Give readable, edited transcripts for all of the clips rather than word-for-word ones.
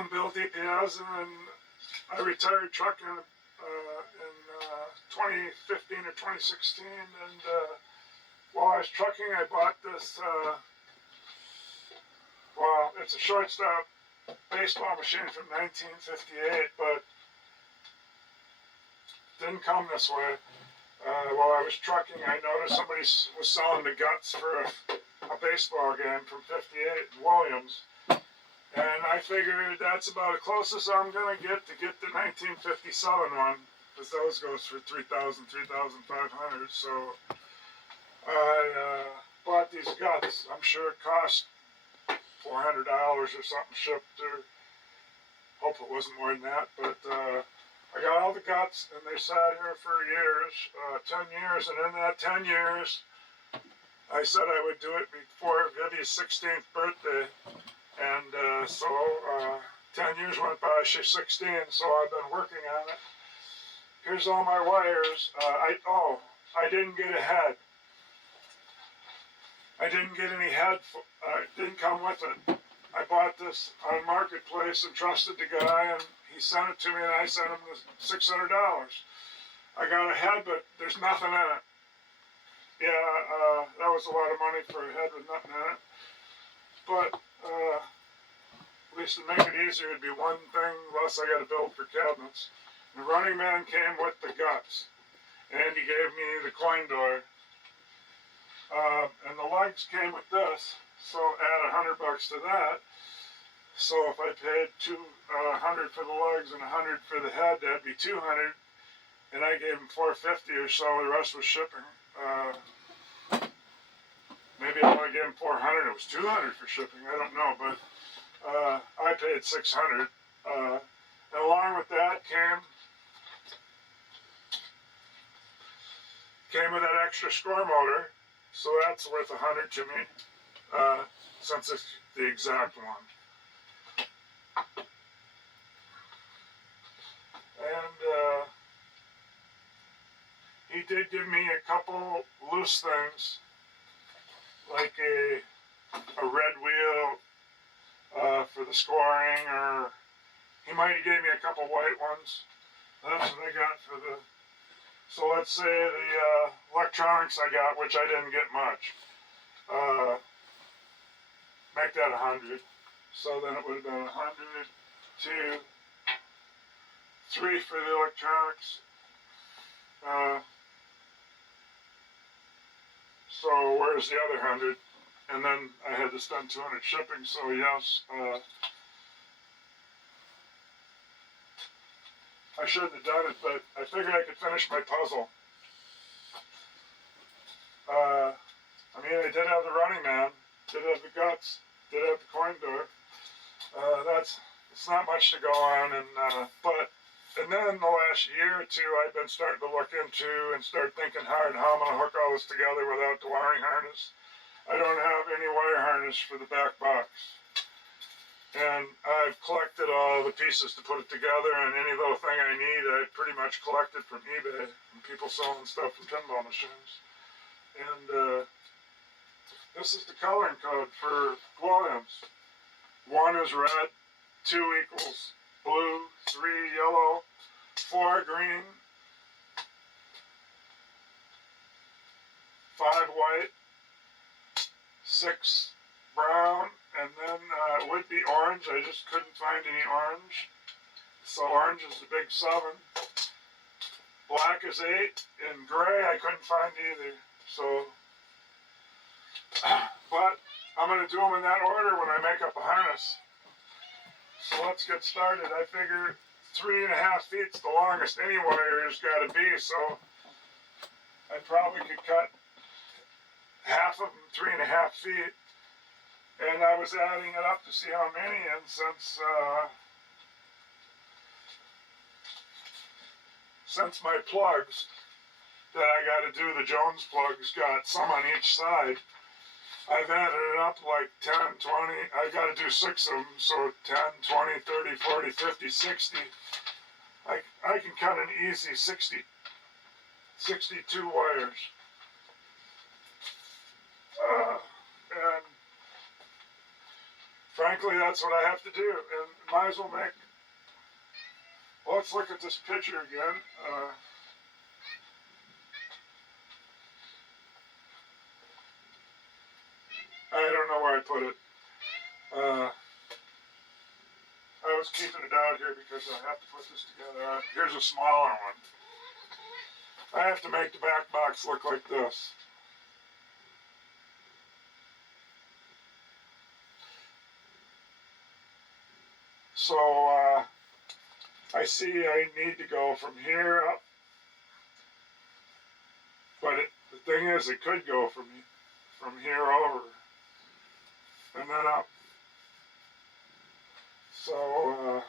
unbilled DPS, and then I retired trucking in 2015 or 2016, and while I was trucking, I bought this, well, it's a shortstop baseball machine from 1958, but didn't come this way. While I was trucking, I noticed somebody was selling the guts for a baseball game from '58 in Williams. And I figured that's about the closest I'm going to get the 1957 one, because those goes for $3,000, $3,500. So I bought these guts. I'm sure it cost $400 or something shipped, or hope it wasn't more than that. But I got all the guts, and they sat here for years, 10 years, and in that 10 years, I said I would do it before Vivi's 16th birthday, and so 10 years went by, she's 16, so I've been working on it. Here's all my wires. I didn't get a head. I didn't get any head, it didn't come with it. I bought this on Marketplace and trusted the guy, and he sent it to me, and I sent him the $600. I got a head, but there's nothing in it. Yeah, that was a lot of money for a head with nothing in it. But at least to make it easier, it'd be one thing less I got to build for cabinets. The running man came with the guts, and he gave me the coin door. And the legs came with this, so add $100 to that. So if I paid $100 for the legs and $100 for the head, that'd be $200. And I gave him $450 or so. The rest was shipping. Maybe I only gave him $400. It was $200 for shipping. I don't know, but I paid $600. And along with that came with that extra score motor. So that's worth $100 to me, since it's the exact one. And he did give me a couple loose things, like a red wheel for the scoring, or he might have gave me a couple white ones. That's what I got for the... So let's say the electronics I got, which I didn't get much, make that 100. So then it would have been 100, 2, 3 for the electronics. So where's the other 100? And then I had to spend 200 shipping. So yes, I shouldn't have done it, but I figured I could finish my puzzle. I mean, I did have the running man, did have the guts, did have the coin door. It's not much to go on, and then the last year or two, I've been starting to look into and start thinking hard how I'm going to hook all this together without the wiring harness. I don't have any wire harness for the back box. And I've collected all the pieces to put it together, and any little thing I need, I pretty much collected from eBay, from people selling stuff from pinball machines. And this is the coloring code for Williams. 1 is red, 2 equals blue, 3 yellow, 4 green, 5 white, 6 brown, and then it would be orange. I just couldn't find any orange. So orange is the big 7. Black is 8, and gray I couldn't find either. So, but I'm going to do them in that order when I make up a harness. So let's get started. I figure 3.5 feet's the longest any wire's got to be, so I probably could cut half of them 3.5 feet. And I was adding it up to see how many, and since my plugs that I got to do, the Jones plugs, got some on each side, I've added it up like 10, 20, I got to do 6 of them, so 10, 20, 30, 40, 50, 60. I can cut an easy 62 wires. And frankly, that's what I have to do, and might as well make. Well, let's look at this picture again. I don't know where I put it. I was keeping it out here because I have to put this together. Here's a smaller one. I have to make the back box look like this. So I see I need to go from here up. But the thing is, it could go from here over and then up. So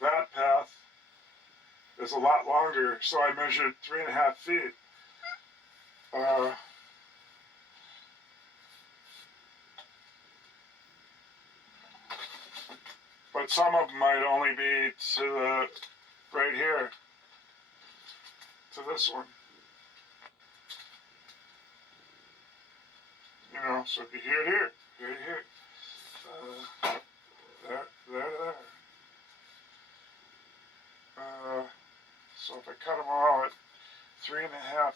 that path is a lot longer. So I measured 3.5 feet. But some of them might only be to the right here, to this one. You know, so it'd be here to here, here to here, there, there, there. So if I cut them all at 3.5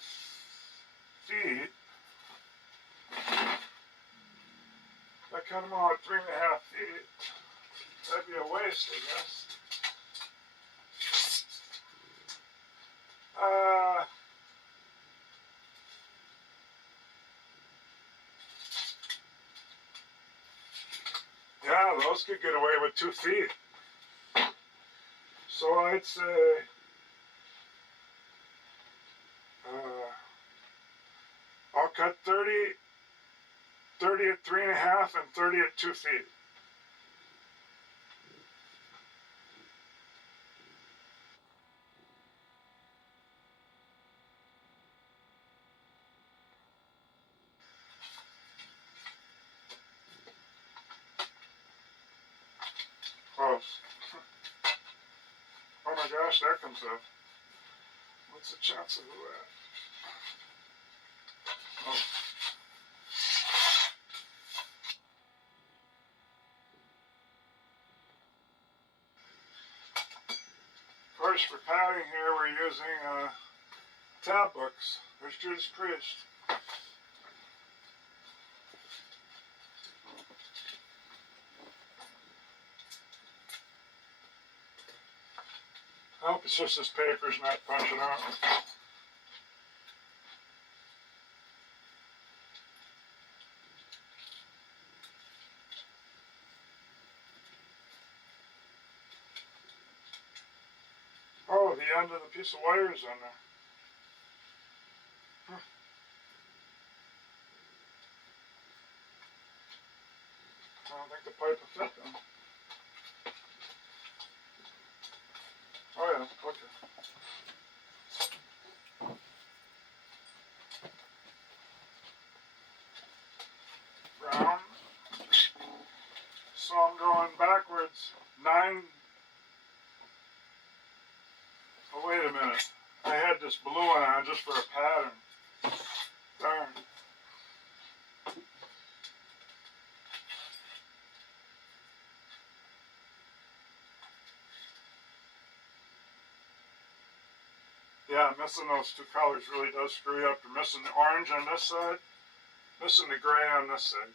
feet, if I cut them all at 3.5 feet, that'd be a waste, I guess. Yeah, those could get away with 2 feet. So I'd say I'll cut 30 at 3.5 and 30 at 2 feet. Close. Oh my gosh, that comes up. What's the chance of that? Oh. Of course, for padding here, we're using tab books. There's Judas Priest. I hope it's just this paper's not punching out. Oh, the end of the piece of wire is on there. Huh. I don't think the pipe will fit them. Oh yeah, okay. Brown. So I'm going backwards 9. Oh, wait a minute. I had this blue one on just for a pattern. Darn. Yeah, missing those 2 colors really does screw you up. You're missing the orange on this side, missing the gray on this side.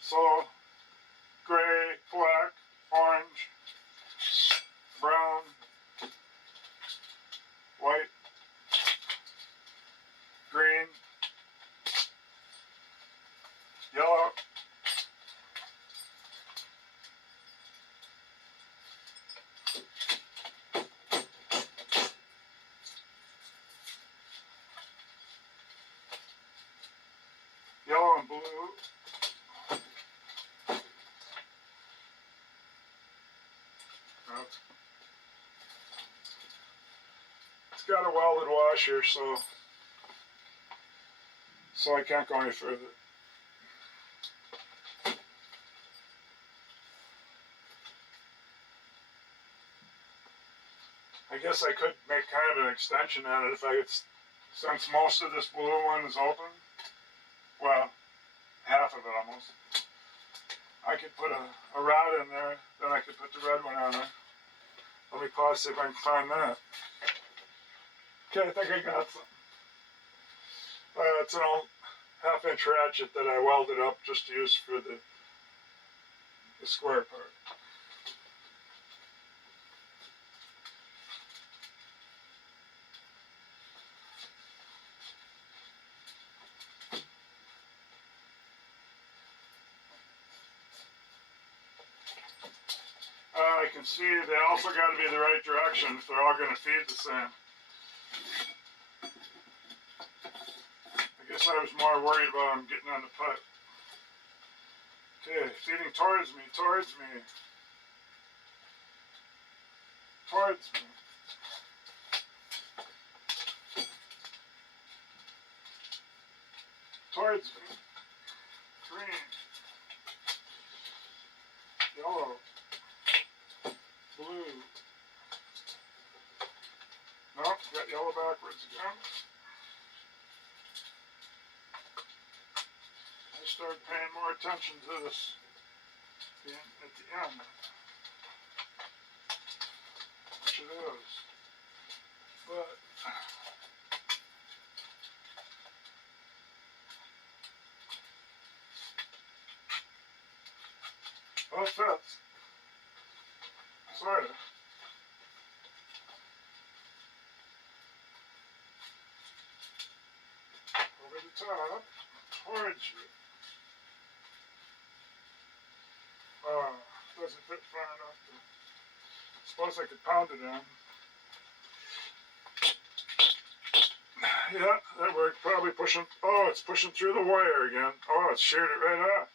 So, gray, black, orange, brown, white, green, yellow, yellow and blue. It's got a welded washer, so I can't go any further. I guess I could make kind of an extension on it if I could, since most of this blue one is open. Well, half of it almost. I could put a rod in there, then I could put the red one on there. Let me pause, see if I can find that. Okay, I think I got some. It's an old half-inch ratchet that I welded up just to use for the square part. I can see they also got to be the right direction if they're all going to feed the same. I guess I was more worried about them getting on the pipe. Okay, feeding towards me, towards me, towards me. Towards me. Green. Yellow. Blue. Nope, got yellow backwards again. I started paying more attention to this at the end, which it is. But well, it fits. Sort of. Over the top, towards you. Doesn't fit far enough to. Suppose I could pound it in. Yeah, that worked. Probably pushing. Oh, it's pushing through the wire again. Oh, it's sheared it right off.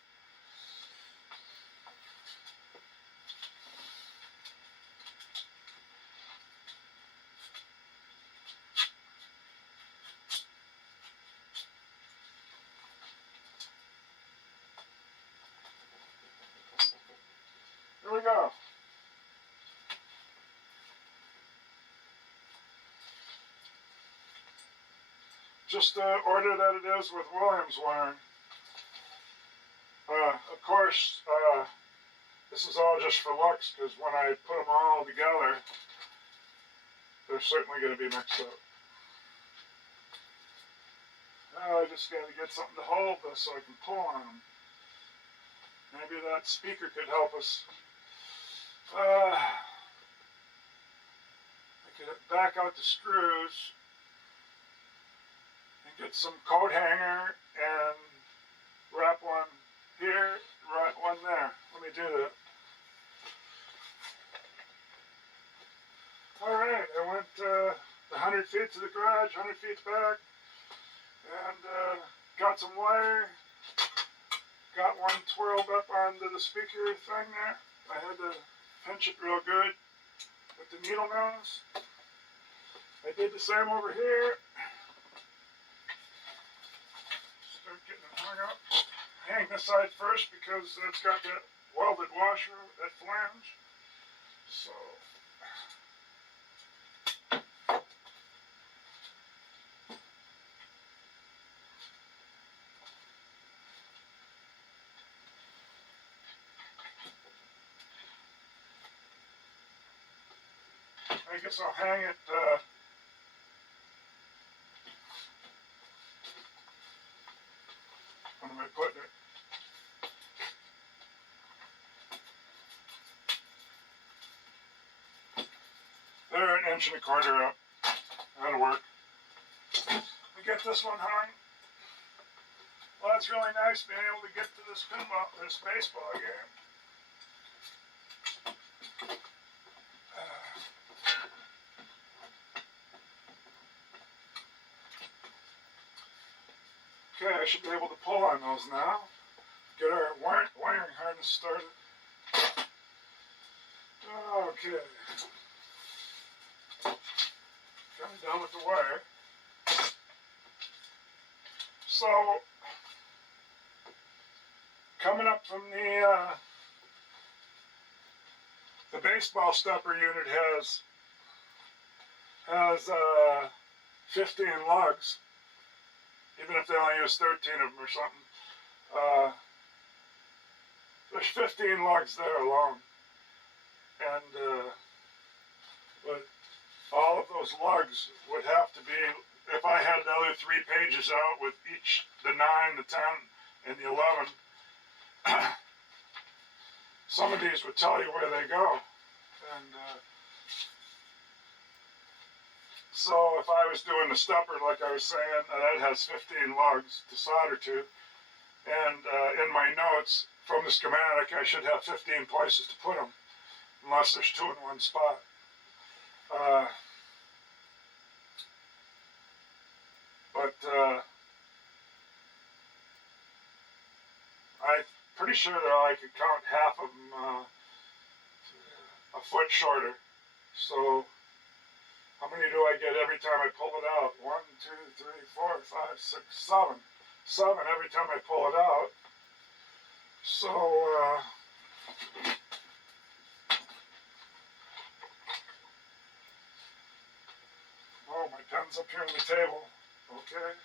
Here we go. Just the order that it is with Williams wiring. Of course, this is all just for looks, because when I put them all together, they're certainly going to be mixed up. Now I just got to get something to hold this so I can pull on them. Maybe that speaker could help us. I could back out the screws and get some coat hanger and wrap one here, wrap one there. Let me do that. Alright, I went 100 feet to the garage, 100 feet back, and got some wire, got one twirled up onto the speaker thing there. I had to pinch it real good with the needle nose. I did the same over here. Start getting it hung up. Hang this side first because it's got that welded washer, that flange. So I guess I'll hang it when am I putting it? They're 1.25 inches up. That'll work. We get this one hung. Well, it's really nice being able to get to this pinball, this baseball game. Okay, I should be able to pull on those now. Get our wiring harness started. Okay. Kind of done with the wire. So, coming up from the baseball stepper unit has 15 lugs, even if they only use 13 of them or something. There's 15 lugs there alone. And, but all of those lugs would have to be, if I had the other 3 pages out with each, the 9, the 10, and the 11, some of these would tell you where they go. And so if I was doing the stepper, like I was saying, that has 15 lugs to solder to. And in my notes from the schematic, I should have 15 places to put them, unless there's 2 in one spot. I'm pretty sure that I could count half of them a foot shorter. So how many do I get every time I pull it out? 1, 2, 3, 4, 5, 6, 7. 7 every time I pull it out. So oh, my pen's up here on the table. Okay.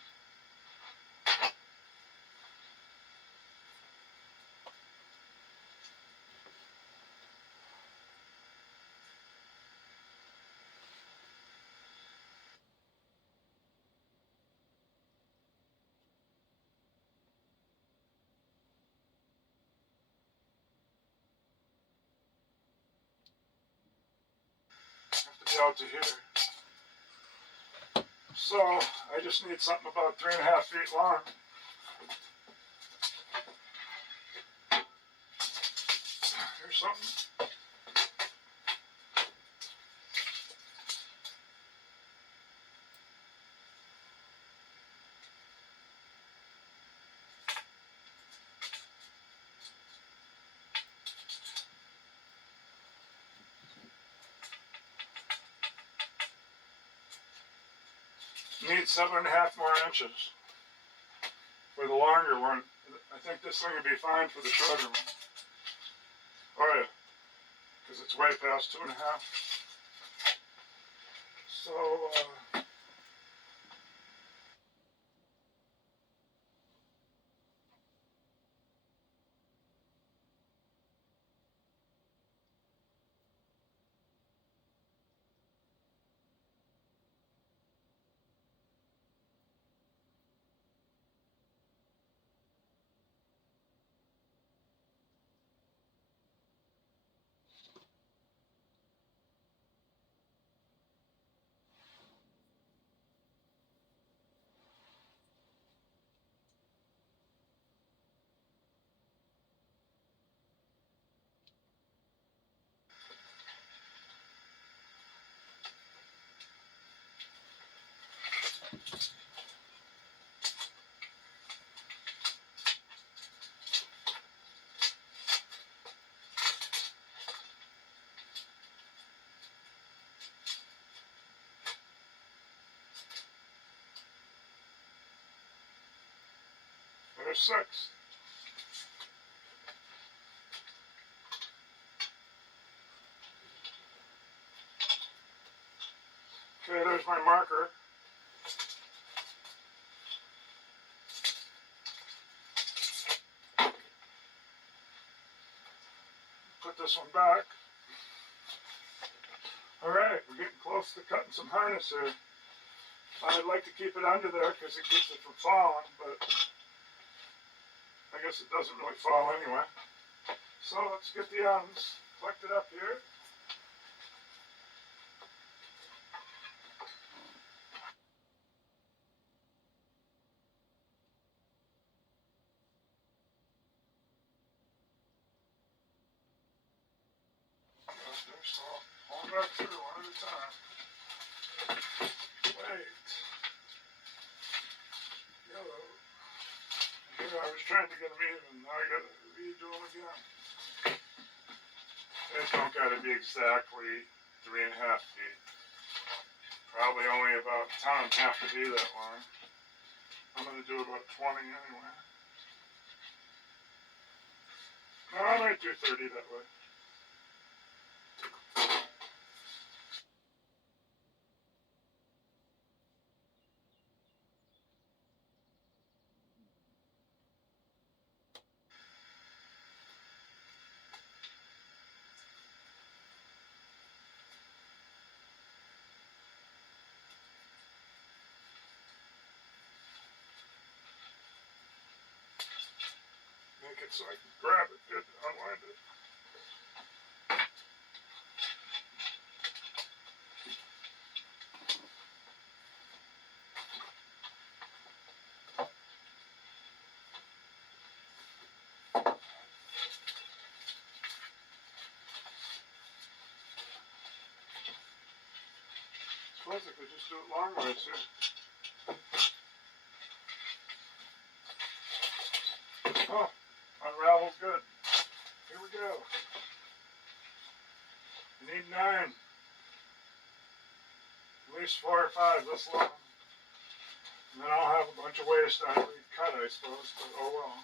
Have to be out to here. So I just need something about 3.5 feet long. Here's something. Need 7.5 more inches for the longer one. I think this thing would be fine for the shorter one. Oh yeah, because it's way past 2.5. So there's 6. Okay, there's my marker. Put this one back. Alright, we're getting close to cutting some harness here. I'd like to keep it under there because it keeps it from falling, but I guess it doesn't really fall anyway. So let's get the ends collected up here. So hold back through one at a time. Wait. Yellow. Here I was trying to get them even. Now I got to redo them again. They don't got to be exactly 3.5 feet. Probably only about 10 have to be that long. I'm going to do about 20 anyway. No, I might do 30 that way. so I can grab it good to unwind it. I suppose I could just do it long ways here. Oh, unraveled good. Here we go. You need 9. At least 4 or 5 this long. And then I'll have a bunch of waste I cut, I suppose, but oh well.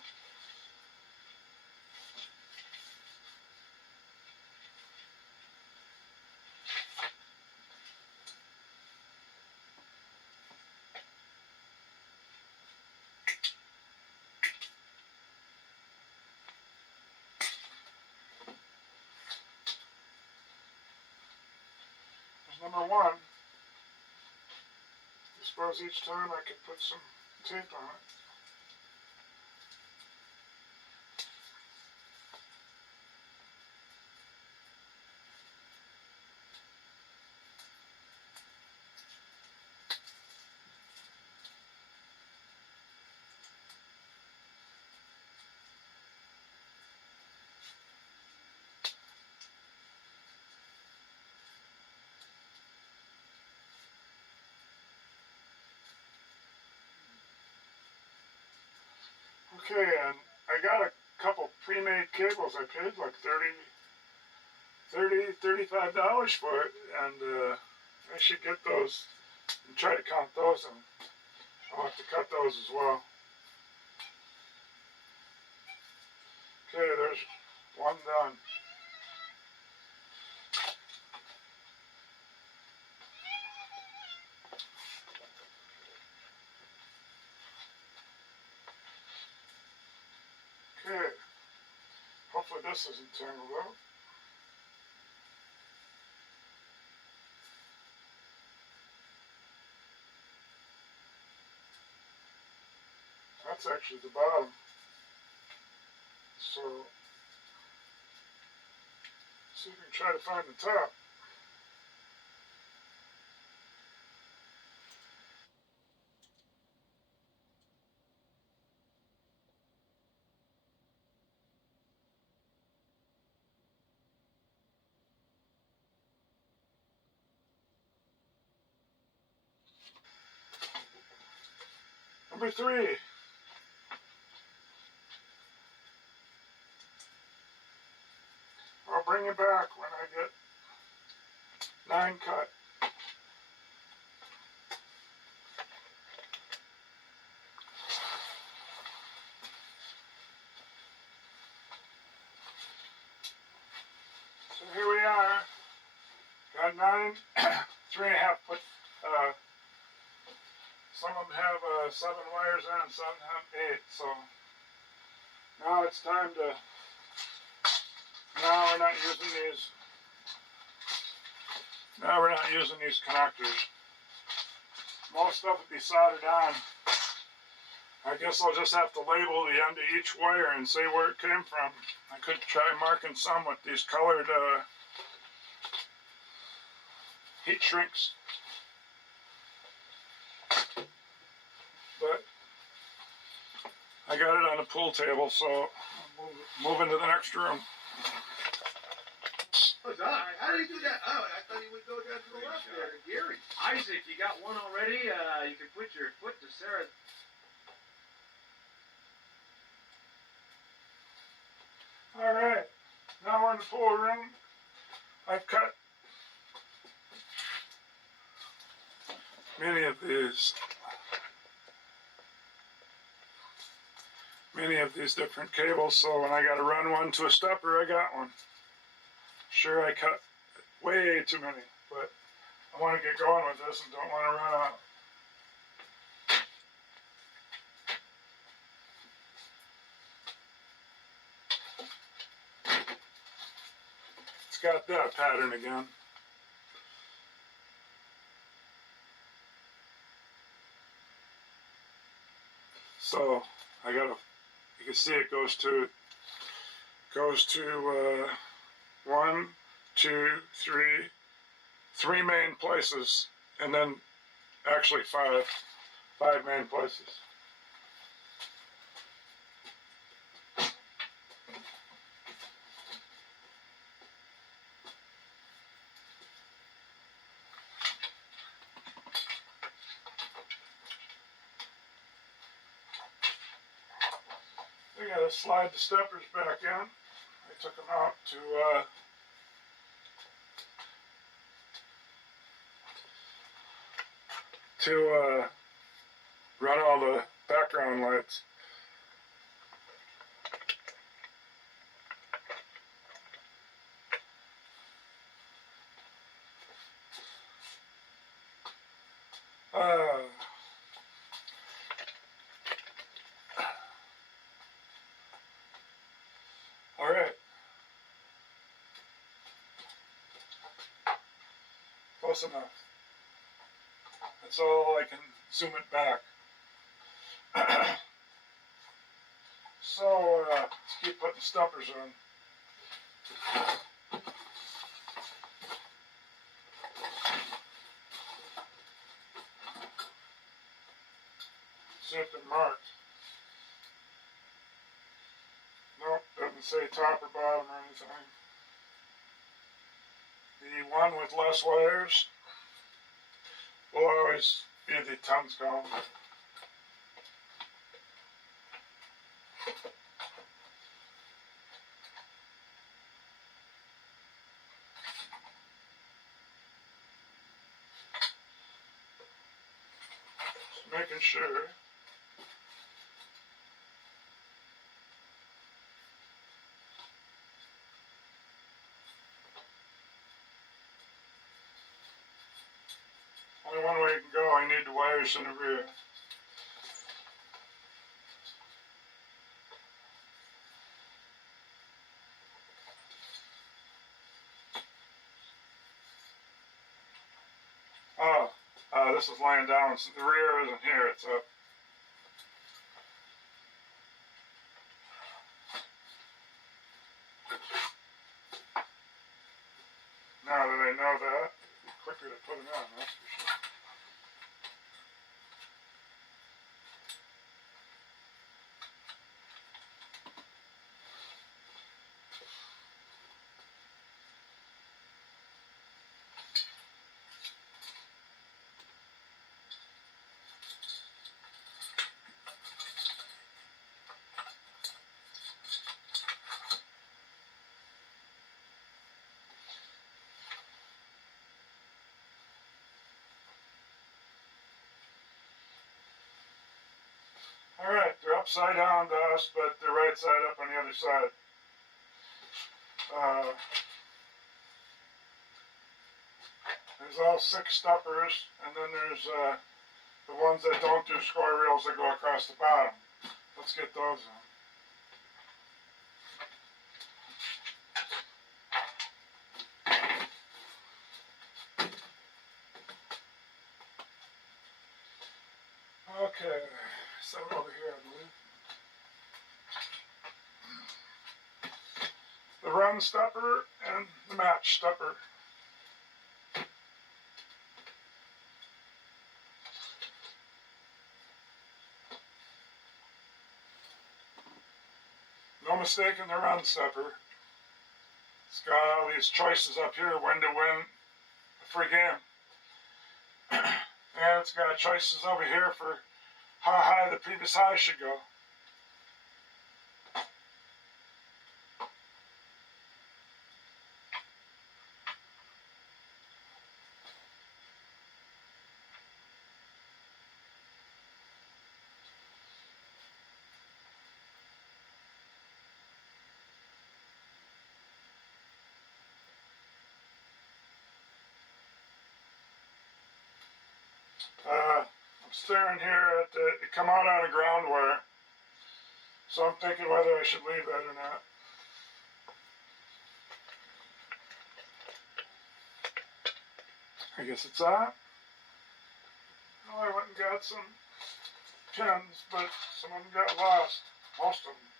There's number 1. I suppose each time I could put some tape on it. Okay, and I got a couple pre-made cables. I paid like $35 for it, and I should get those and try to count those, and I'll have to cut those as well. Okay, there's one done. Okay, hopefully this isn't tangled up. That's actually the bottom. So, see if we can try to find the top. Number 3. I'll bring it back when I get 9 cut. So here we are. Got 9, 3.5 foot. Some of them have 7 wires on, some have 8. So now it's time to. Now we're not using these. Now we're not using these connectors. Most stuff would be soldered on. I guess I'll just have to label the end of each wire and say where it came from. I could try marking some with these colored heat shrinks. But I got it on the pool table, so I'll move into the next room. Oh, Doc, how did he do that? Oh, I thought he would go down to the left there to Gary. Isaac, you got one already? You can put your foot to Sarah. Alright, now we're in the pool room. I've cut many of these different cables, so when I got to run one to a stepper, I got one. Sure, I cut way too many, but I want to get going with this and don't want to run out. It's got that pattern again. So I gotta, you can see it goes to goes to 1, 2, 3, 3 main places, and then actually 5 main places. We gotta slide the steppers back in. I took them out to run all the background lights. All right. Close enough. That's all I can zoom it back. So let's keep putting steppers on. See if they're marked. Nope, doesn't say top or bottom or anything. The one with less wires will always be the tons count. Just making sure. Only one way you can go, I need the wires in the rear. This is laying down, so the rear isn't here, it's up. Now that I know that, it'd be quicker to put it on, that's for sure. Alright, they're upside down to us, but they're right side up on the other side. There's all 6 steppers, and then there's the ones that don't do score reels that go across the bottom. Let's get those on. Okay, so over here, I believe. The run stepper and the match stepper. No mistake in the run stepper. It's got all these choices up here when to win a free game. And it's got choices over here for how high the previous high should go. I'm staring here at it come out on a ground wire, so I'm thinking whether I should leave that or not. I guess it's on. Oh, I went and got some pins, but some of them got lost. Most of them.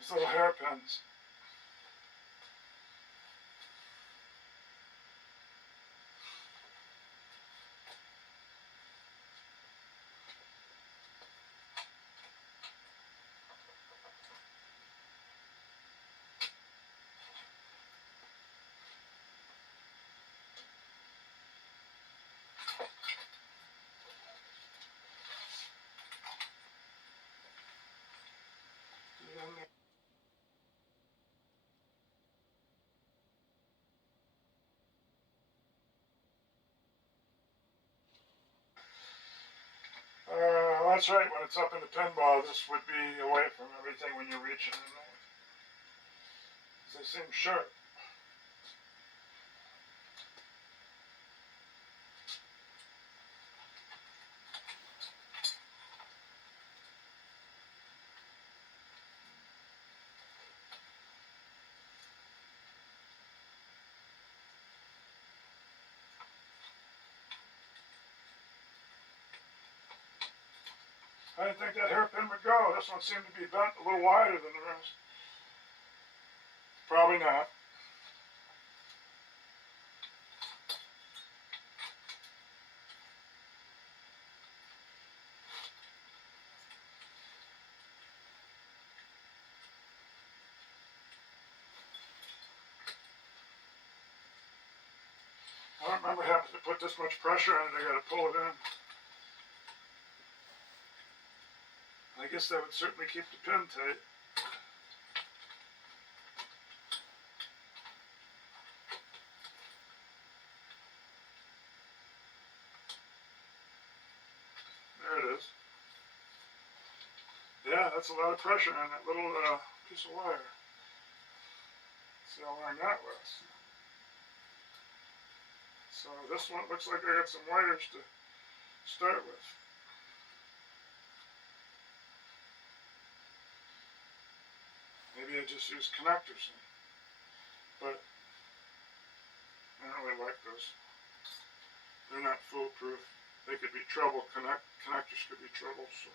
These little hairpins. That's right, when it's up in the pinball, this would be away from everything when you're reaching in there. They seem sharp. I didn't think that hairpin would go. This one seemed to be bent a little wider than the rest. Probably not. I don't remember having to put this much pressure on it. I gotta pull it in. I guess that would certainly keep the pin tight. There it is. Yeah, that's a lot of pressure on that little piece of wire. See how long that lasts. So this one looks like I got some wires to start with. Maybe I just use connectors, but I don't really like those. They're not foolproof. They could be trouble. Connectors could be trouble. So,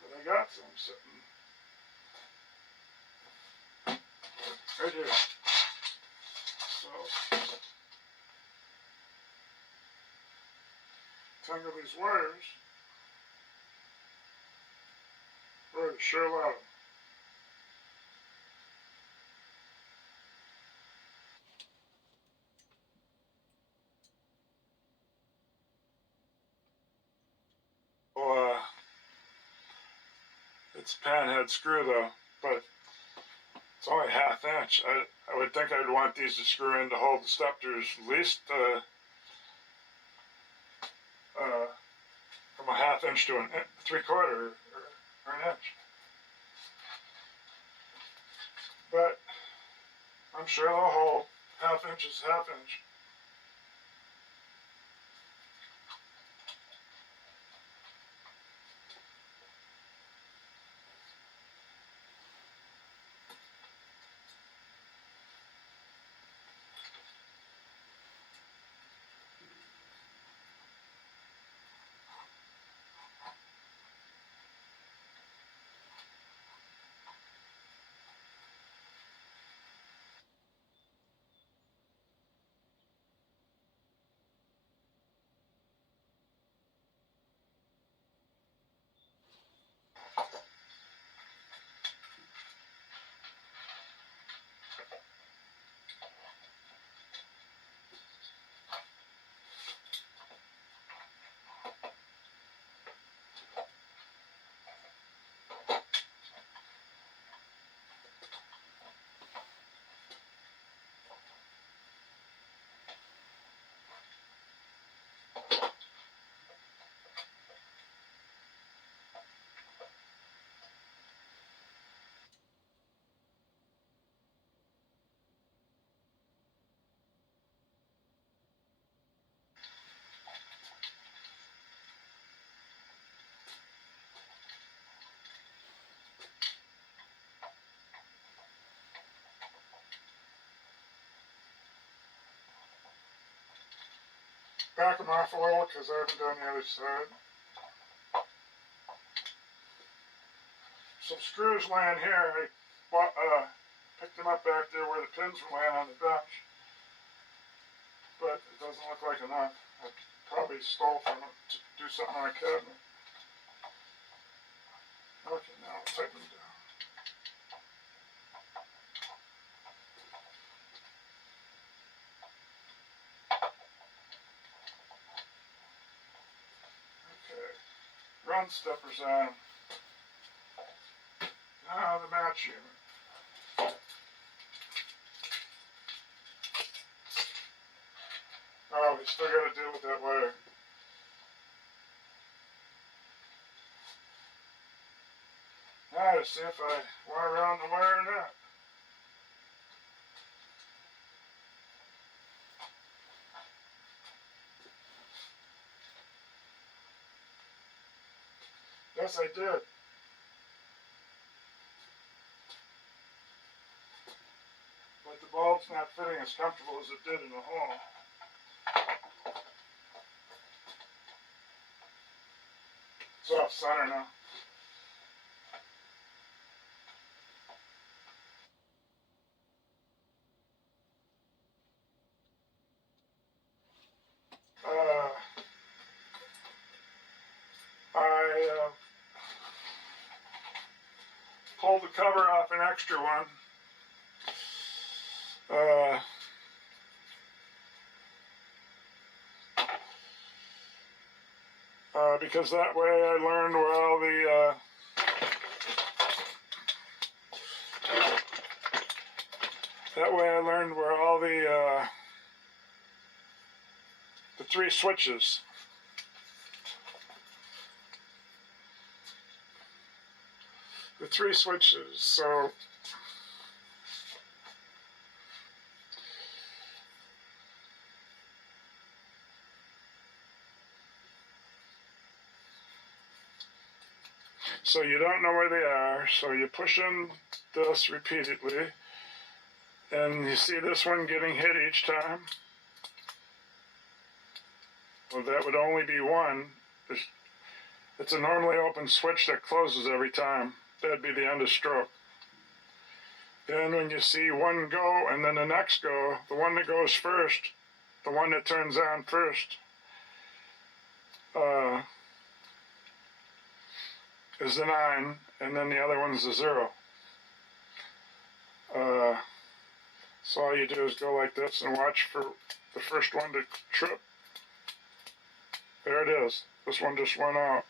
but I got some sitting right here. So, tangle these wires. Boy, it's sure loud. Well, it's panhead screw though, but it's only ½ inch. I would think I'd want these to screw in to hold the stepters at least from a ½ inch to a 3/4 or an inch. But I'm sure they'll hold. ½ inch is ½ inch. Back them off a little because I haven't done the other side. some screws laying here. I picked them up back there where the pins were laying on the bench. But it doesn't look like enough. I probably stole from it to do something on a cabinet. Okay, now I'll type them down. Okay, run steppers on. Now the match unit. Oh, we still got to deal with that wire. Now to see if I wire around the wire or not. Yes, I did. But the bulb's not fitting as comfortable as it did in the hole. It's off center now. I pulled the cover off an extra one. Because that way I learned where all the three switches. The three switches. So you don't know where they are, so you push in this repeatedly, and you see this one getting hit each time. Well, that would only be one. It's a normally open switch that closes every time. That'd be the end of stroke. Then when you see one go and then the next go, the one that goes first, the one that turns on first, is the 9, and then the other one's the 0. So all you do is go like this and watch for the first one to trip. There it is. This one just went out.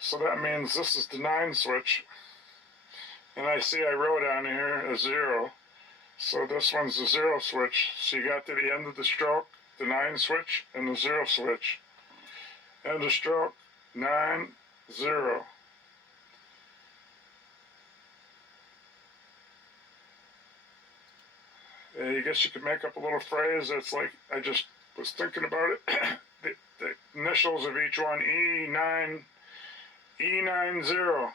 So that means this is the 9 switch. And I see I wrote on here a 0. So this one's the 0 switch. So you got to the end of the stroke, the 9 switch, and the 0 switch. End of stroke, 9, 0. I guess you could make up a little phrase that's like, I just was thinking about it. the initials of each one, E90, E90,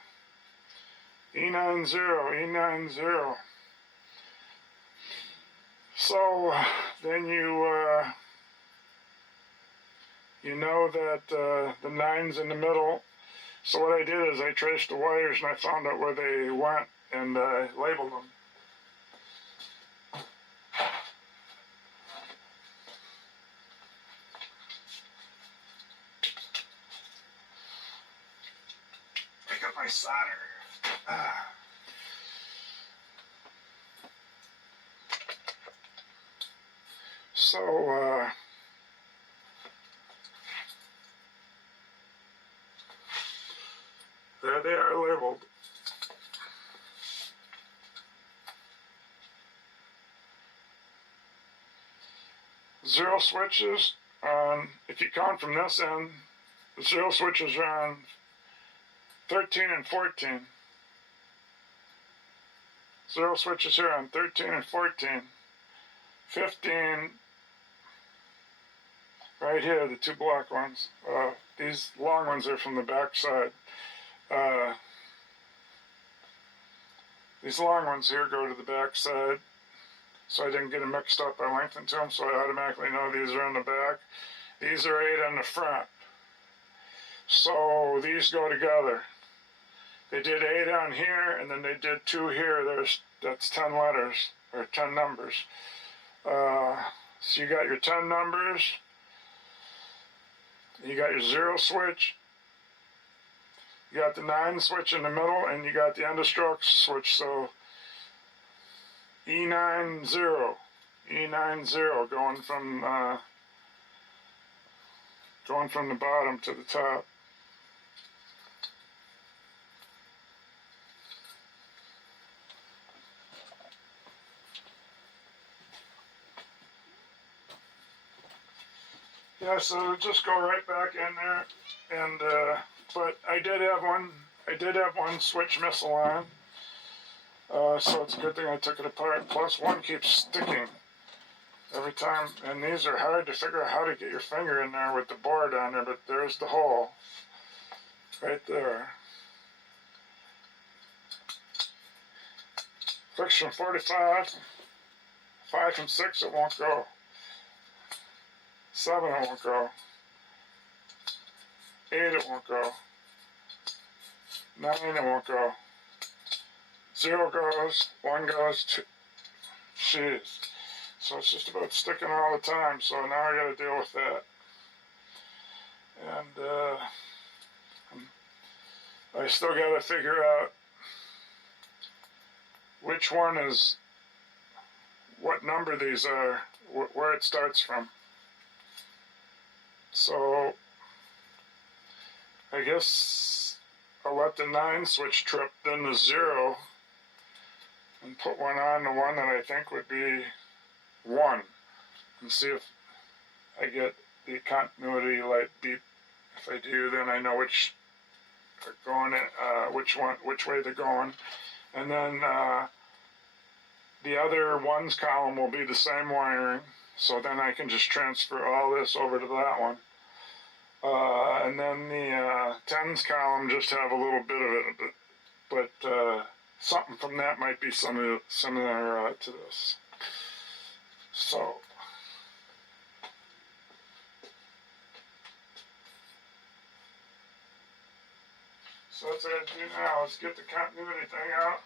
E90. So then you know that the 9's in the middle. So what I did is I traced the wires and I found out where they went and labeled them. Pick up my solder. So there they are labeled. Zero switches on, if you count from this end, the 0 switches are on 13 and 14. 0 switches here on 13 and 14. 15, right here, the 2 black ones. These long ones are from the back side. These long ones here go to the back side, so I didn't get them mixed up. I lengthened them, so I automatically know these are on the back. These are 8 on the front. So these go together. they did 8 on here, and then they did 2 here. That's 10 letters, or 10 numbers. So you got your 10 numbers, you got your 0 switch, you got the 9 switch in the middle, and you got the end of stroke switch. So E90, E90 going from the bottom to the top. Yeah, so just go right back in there, and but I did have one switch misaligned, so it's a good thing I took it apart. Plus, one keeps sticking every time, and these are hard to figure out how to get your finger in there with the board on there. But there's the hole, right there. Friction 45, 5 from 6, it won't go. 7, it won't go. 8, it won't go. 9, it won't go. 0 goes, 1 goes, 2. Jeez. So it's just about sticking all the time. So now I got to deal with that. And I still got to figure out which one is, what number these are, where it starts from. So I guess I'll let the 9 switch trip, then the 0, and put one on the one that I think would be 1, and see if I get the continuity light beep. If I do, then I know which are going, which way they're going, and then the other ones column will be the same wiring. So then I can just transfer all this over to that one. And then the 10s column just have a little bit of it, but something from that might be similar to this. So that's what I do now, is get the continuity thing out,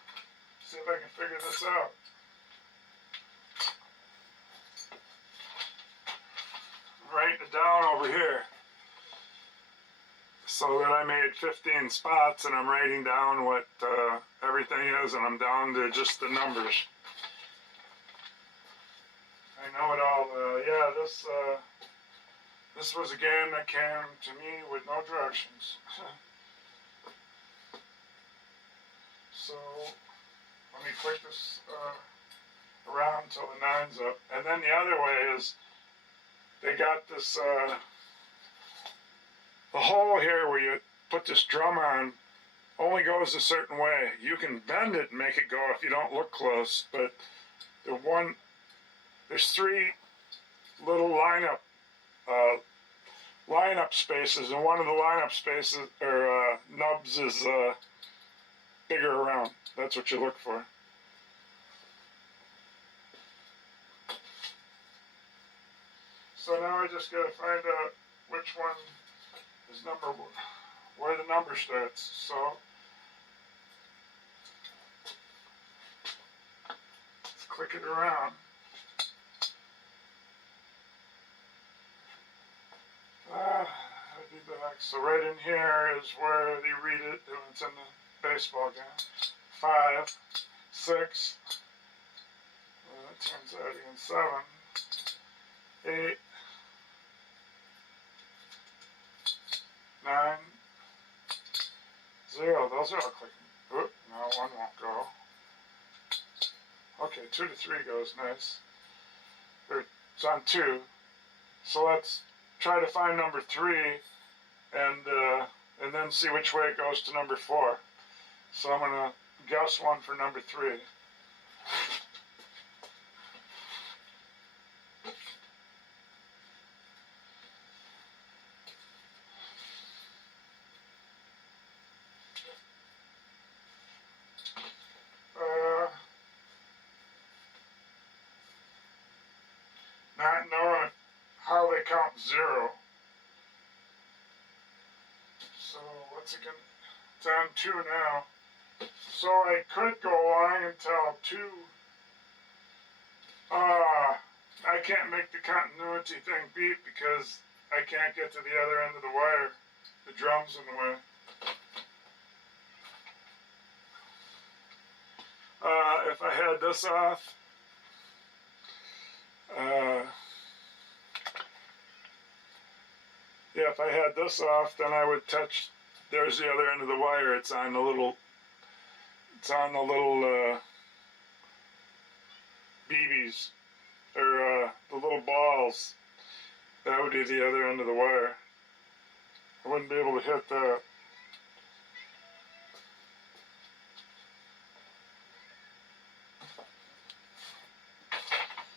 see if I can figure this out. Writing it down over here, so that I made 15 spots, and I'm writing down what everything is, and I'm down to just the numbers. I know it all. Yeah, this was a game that came to me with no directions. So let me click this around until the 9's up, and then the other way is they got this. The hole here where you put this drum on only goes a certain way. You can bend it and make it go if you don't look close, but there's 3 little lineup spaces, and one of the lineup spaces or nubs is bigger around. That's what you look for. So now I just gotta find out which one is where the number starts. So let's click it around. I'll be back. So right in here is where they read it. It's in the baseball game. 5, 6. That turns out again 7, 8, 9, 0. Those are all clicking. Oop, no, 1 won't go. Okay, 2 to 3 goes nice. It's on 2. So let's try to find number 3, and then see which way it goes to number 4. So I'm gonna guess one for number 3. Not knowing how they count 0. So what's it gonna? It's on 2 now. So I could go along until 2. I can't make the continuity thing beep because I can't get to the other end of the wire. The drum's in the way. If I had this off, yeah, if I had this off, then I would touch. There's the other end of the wire. It's on the little BBs or the little balls. That would be the other end of the wire. I wouldn't be able to hit that.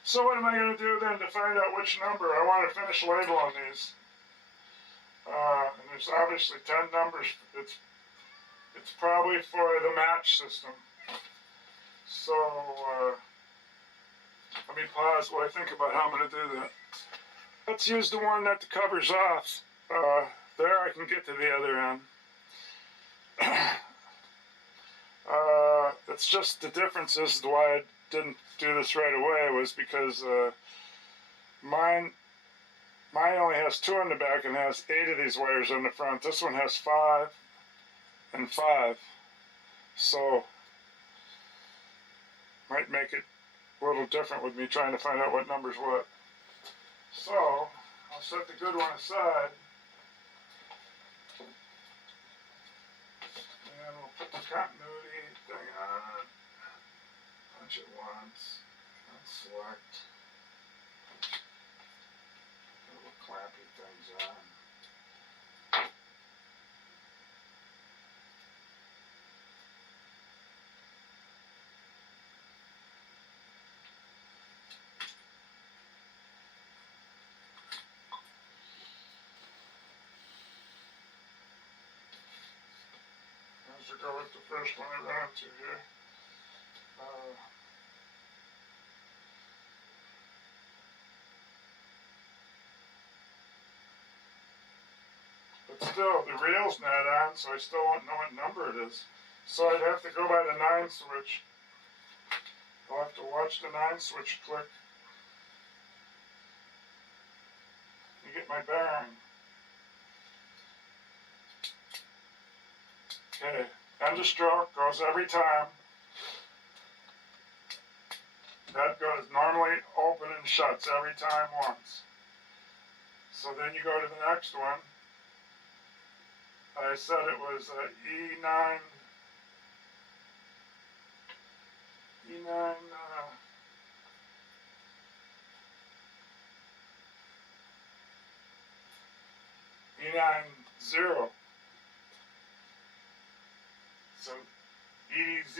So what am I going to do then to find out which number? I want to finish labeling these. And there's obviously 10 numbers. It's probably for the match system. So let me pause while I think about how I'm going to do that. Let's use the one that the cover's off. There I can get to the other end. It's just the difference is why I didn't do this right away was because mine only has 2 on the back and has 8 of these wires on the front. This one has 5 and 5. So might make it a little different with me trying to find out what number's what. So I'll set the good one aside. And we'll put the continuity thing on. Punch it once. And select. Little clampy things on. Let's go with the first one I ran into here. But still, the reel's not on, so I still won't know what number it is. So I'd have to go by the 9 switch. I'll have to watch the 9 switch click. You get my bearing. Okay, end of stroke goes every time. That goes normally open and shuts every time once. So then you go to the next one. I said it was E9. E9. E90. So EZ. E.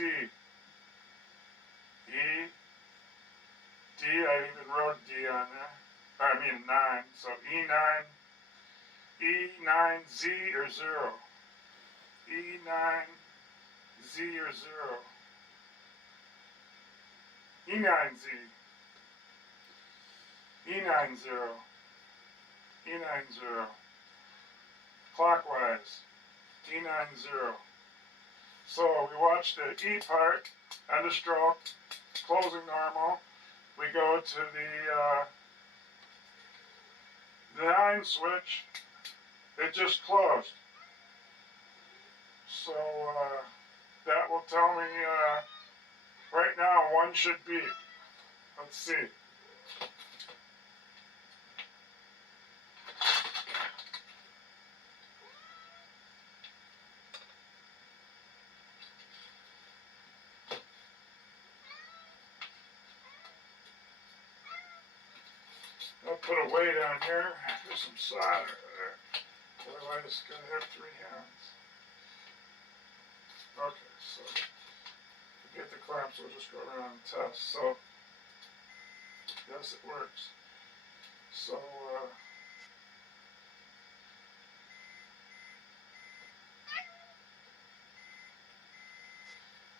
D. I even wrote D on there. I mean 9. So E9. E9Z or 0. E9Z or 0. E9Z. E90. E90. Clockwise. D90. So we watch the E part, end of stroke, closing normal. We go to the 9 switch. It just closed. So that will tell me right now 1 should be. Let's see. I'll put a weight on here. There's some solder there. Otherwise, it's going to have 3 hands. Okay, so to get the clamps, we'll just go around and test. So, yes, it works. So,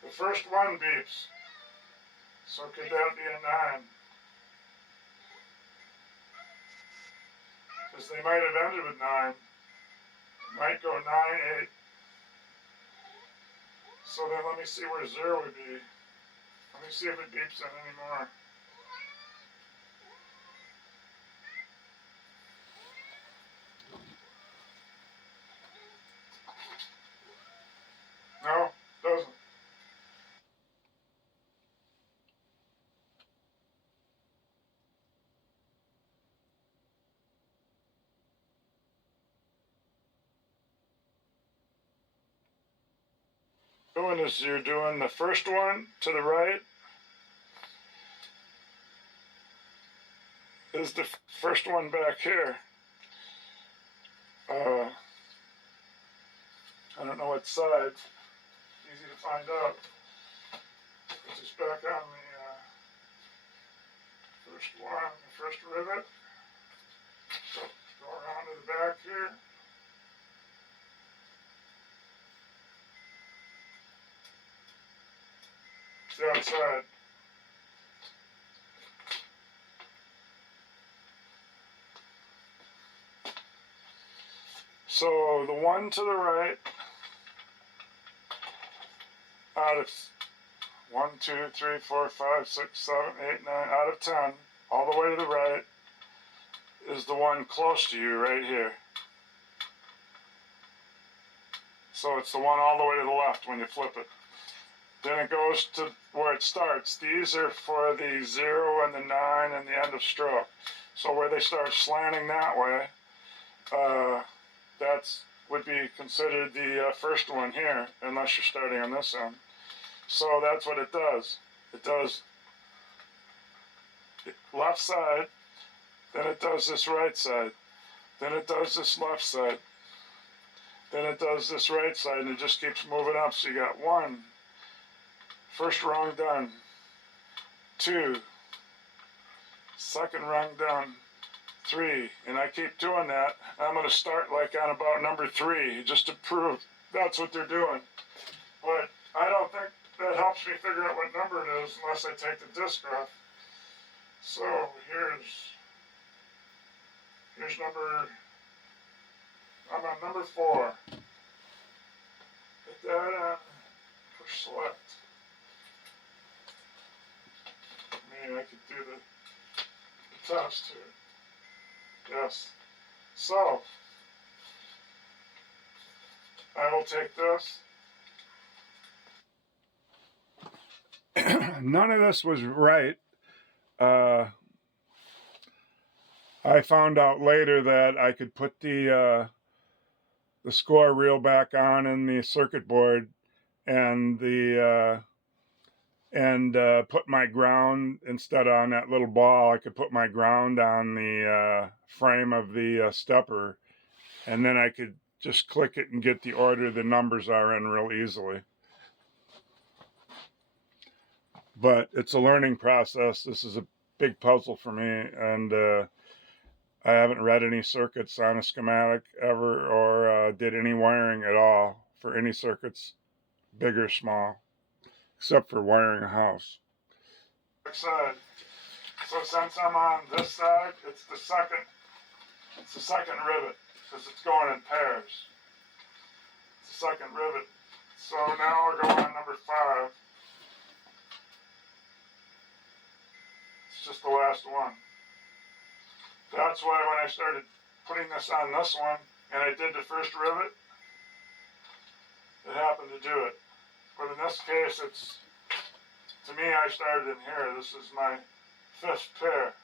the first one beeps. So could that be a 9? Because they might have ended with 9. Might go 9, 8. So then let me see where 0 would be. Let me see if it beeps in anymore. No, doesn't. Doing is you're doing the first one to the right is the first one back here. I don't know what side. Easy to find out. It's just back on the first one, the first rivet. So go around to the back here. It's the outside. So the one to the right, out of 1, 2, 3, 4, 5, 6, 7, 8, 9, out of 10, all the way to the right, is the one close to you right here. So it's the one all the way to the left when you flip it. Then it goes to where it starts. These are for the 0 and the 9 and the end of stroke. So where they start slanting that way, that's would be considered the first one here, unless you're starting on this end. So that's what it does. It does left side, then it does this right side, then it does this left side, then it does this right side, and it just keeps moving up. So you got 1, first rung done, 2, second rung done, 3, and I keep doing that. I'm going to start like on about number 3 just to prove that's what they're doing. But I don't think that helps me figure out what number it is unless I take the disc off. So here's number, I'm on number 4. Hit that on, push select. Maybe I could do the test here. Yes. So, I will take this. None of this was right. I found out later that I could put the score reel back on in the circuit board and put my ground instead on that little ball. I could put my ground on the frame of the stepper, and then I could just click it and get the order the numbers are in real easily. But it's a learning process. This is a big puzzle for me, and I haven't read any circuits on a schematic ever, or did any wiring at all for any circuits, big or small, except for wiring a house. Side. So since I'm on this side, it's the second rivet, because it's going in pairs. It's the second rivet. So now we're going on number 5. It's just the last one. That's why when I started putting this on this one, and I did the first rivet, it happened to do it. But in this case, it's, to me, I started in here. This is my 5th pair.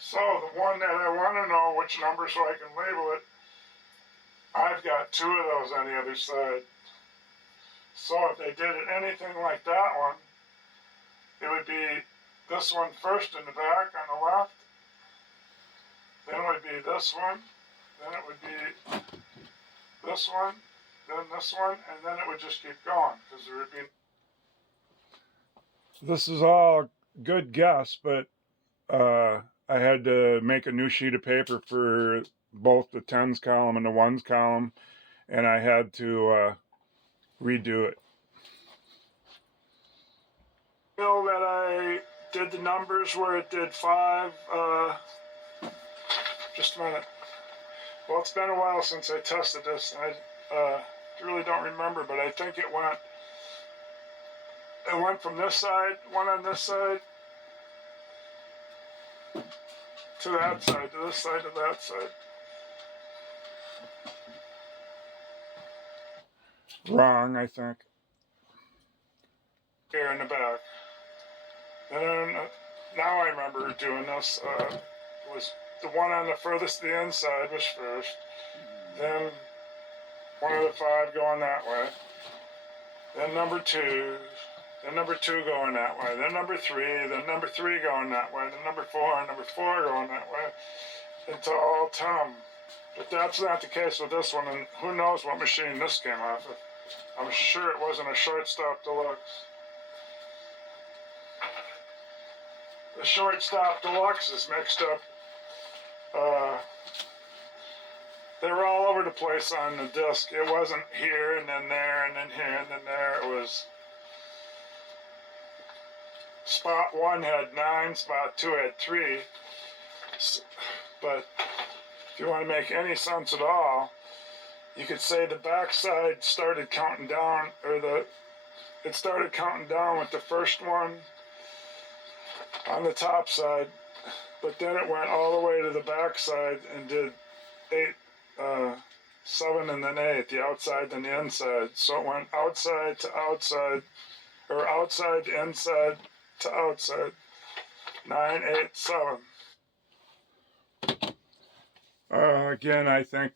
So the one that I want to know which number so I can label it, I've got 2 of those on the other side. So if they did it anything like that one, it would be this one first in the back on the left, then it would be this one, then it would be this one, then this one, and then it would just keep going, because there would be... This is all good guess, but I had to make a new sheet of paper for both the 10s column and the 1s column, and I had to redo it. Feel that I did the numbers where it did 5. Just a minute. Well, it's been a while since I tested this. I really don't remember, but I think it went from this side, one on this side, to that side, to this side, to that side. Wrong, I think. Here in the back. And now I remember doing this. Was the one on the furthest to the inside was first. Then one of the 5 going that way. Then number 2. Then number 2 going that way. Then number 3. Then number 3 going that way. Then number 4. And number 4 going that way. Until all 10 of them. But that's not the case with this one. And who knows what machine this came off of. I'm sure it wasn't a Shortstop Deluxe. The Shortstop Deluxe is mixed up. They were all over the place on the disc. It wasn't here and then there and then here and then there. It was spot 1 had 9, spot 2 had 3. But if you want to make any sense at all, you could say the backside started counting down, or it started counting down with the first one on the top side, but then it went all the way to the back side and did 8, 7 and then 8, the outside and the inside. So it went outside to outside, or outside to inside to outside. 9, 8, 7. Again, I think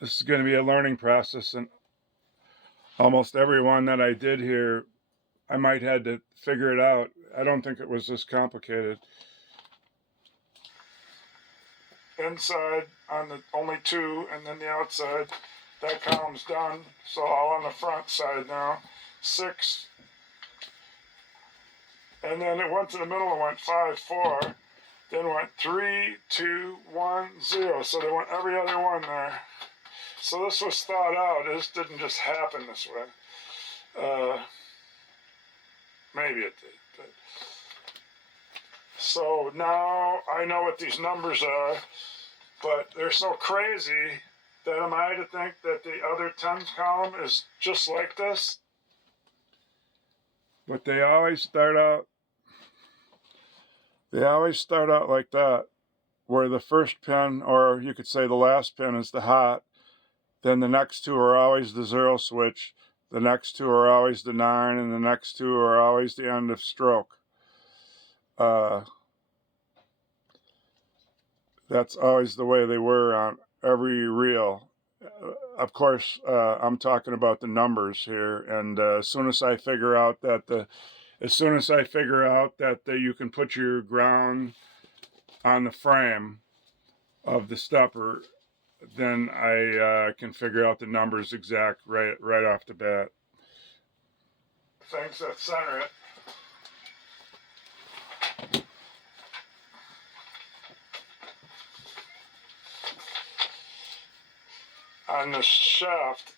this is going to be a learning process, and almost every one that I did here, I might had to figure it out. I don't think it was this complicated. Inside on the only 2, and then the outside, that column's done. So all on the front side now. 6. And then it went to the middle and went 5, 4. Then went 3, 2, 1, 0. So they went every other one there. So this was thought out. This didn't just happen this way. Maybe it did. But. So now I know what these numbers are, but they're so crazy that am I to think that the other 10 column is just like this? But they always start out like that, where the first pin, or you could say the last pin, is the hot. Then the next 2 are always the 0 switch. The next 2 are always the 9, and the next 2 are always the end of stroke. That's always the way they were on every reel. Of course, I'm talking about the numbers here, and as soon as I figure out that you can put your ground on the frame of the stepper, then I can figure out the numbers exact right off the bat. Things that center it. On the shaft,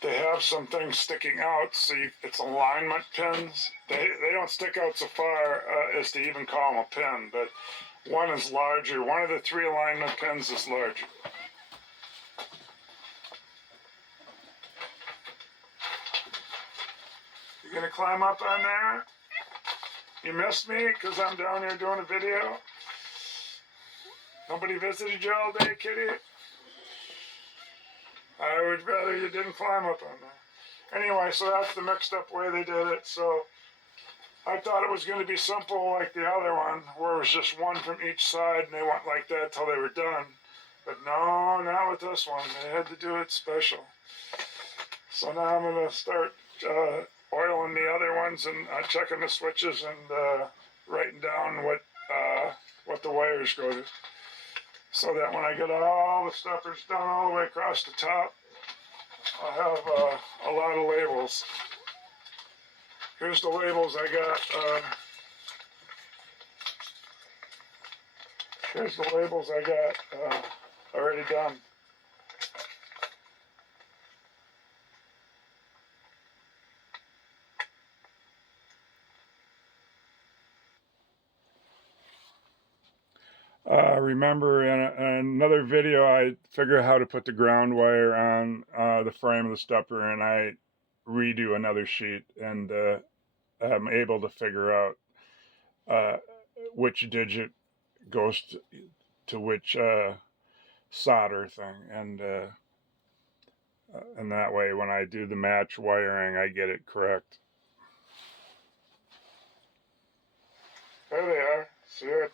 they have some things sticking out, so it's alignment pins. They don't stick out so far as to even call them a pin, but one is larger. One of the 3 alignment pins is larger. You gonna climb up on there? You missed me because I'm down here doing a video? Nobody visited you all day, kitty? I would rather you didn't climb up on there. Anyway, so that's the mixed up way they did it. So I thought it was going to be simple like the other one, where it was just 1 from each side and they went like that till they were done. But no, not with this one. They had to do it special. So now I'm going to start oiling the other ones and checking the switches and writing down what the wires go to. So that when I get all the stuffers done all the way across the top, I'll have a lot of labels. Here's the labels I got. Here's the labels I got already done. remember in another video I figured out how to put the ground wire on the frame of the stepper, and I redo another sheet, and I'm able to figure out which digit goes to which solder thing, and that way when I do the match wiring I get it correct. There they are. See it?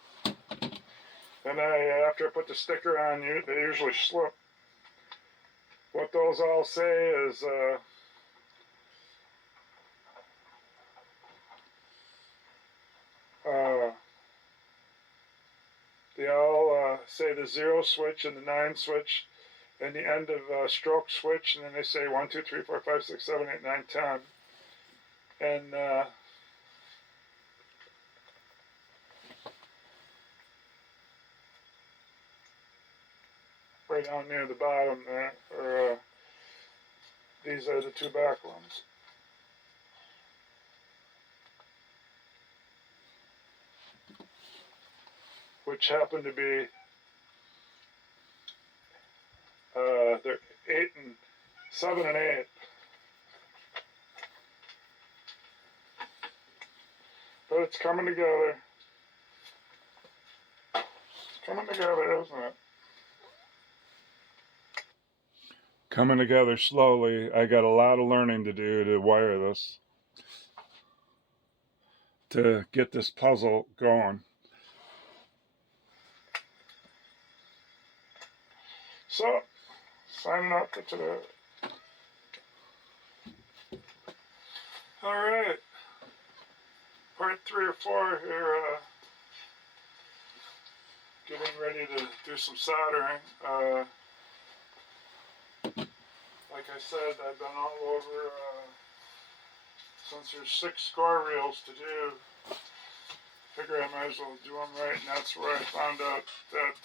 Then after I put the sticker on, they usually slip. What those all say is they all say the 0 switch and the 9 switch and the end of stroke switch, and then they say 1, 2, 3, 4, 5, 6, 7, 8, 9, 10. And right down near the bottom there, these are the 2 back ones. Which happen to be they're 8 and 7 and 8. But it's coming together. It's coming together, isn't it? Coming together slowly. I got a lot of learning to do to wire this, to get this puzzle going. So, signing up for today. Alright. Part 3 or 4 here. Getting ready to do some soldering. Like I said, I've been all over, since there's 6 score reels to do, figure I might as well do them right, and that's where I found out that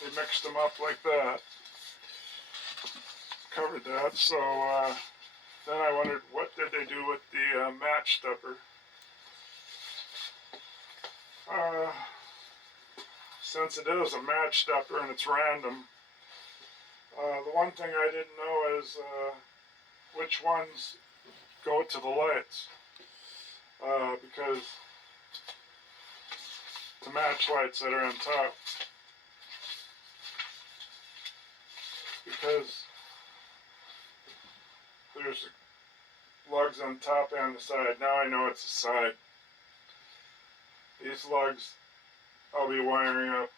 they mixed them up like that. Covered that, so then I wondered what did they do with the match stepper. Since it is a match stepper and it's random, the one thing I didn't know is which ones go to the lights, because the match lights that are on top, because there's lugs on top and the side. Now I know it's the side. These lugs I'll be wiring up.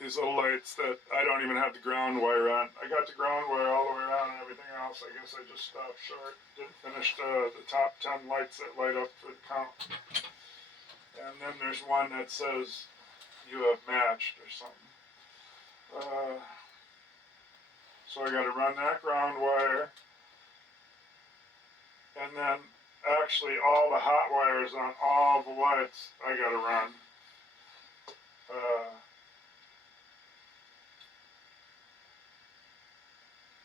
These little lights that I don't even have the ground wire on. I got the ground wire all the way around and everything else. I guess I just stopped short. Didn't finish the top 10 lights that light up for the count. And then there's one that says you have matched or something. So I got to run that ground wire. And then actually all the hot wires on all the lights I got to run.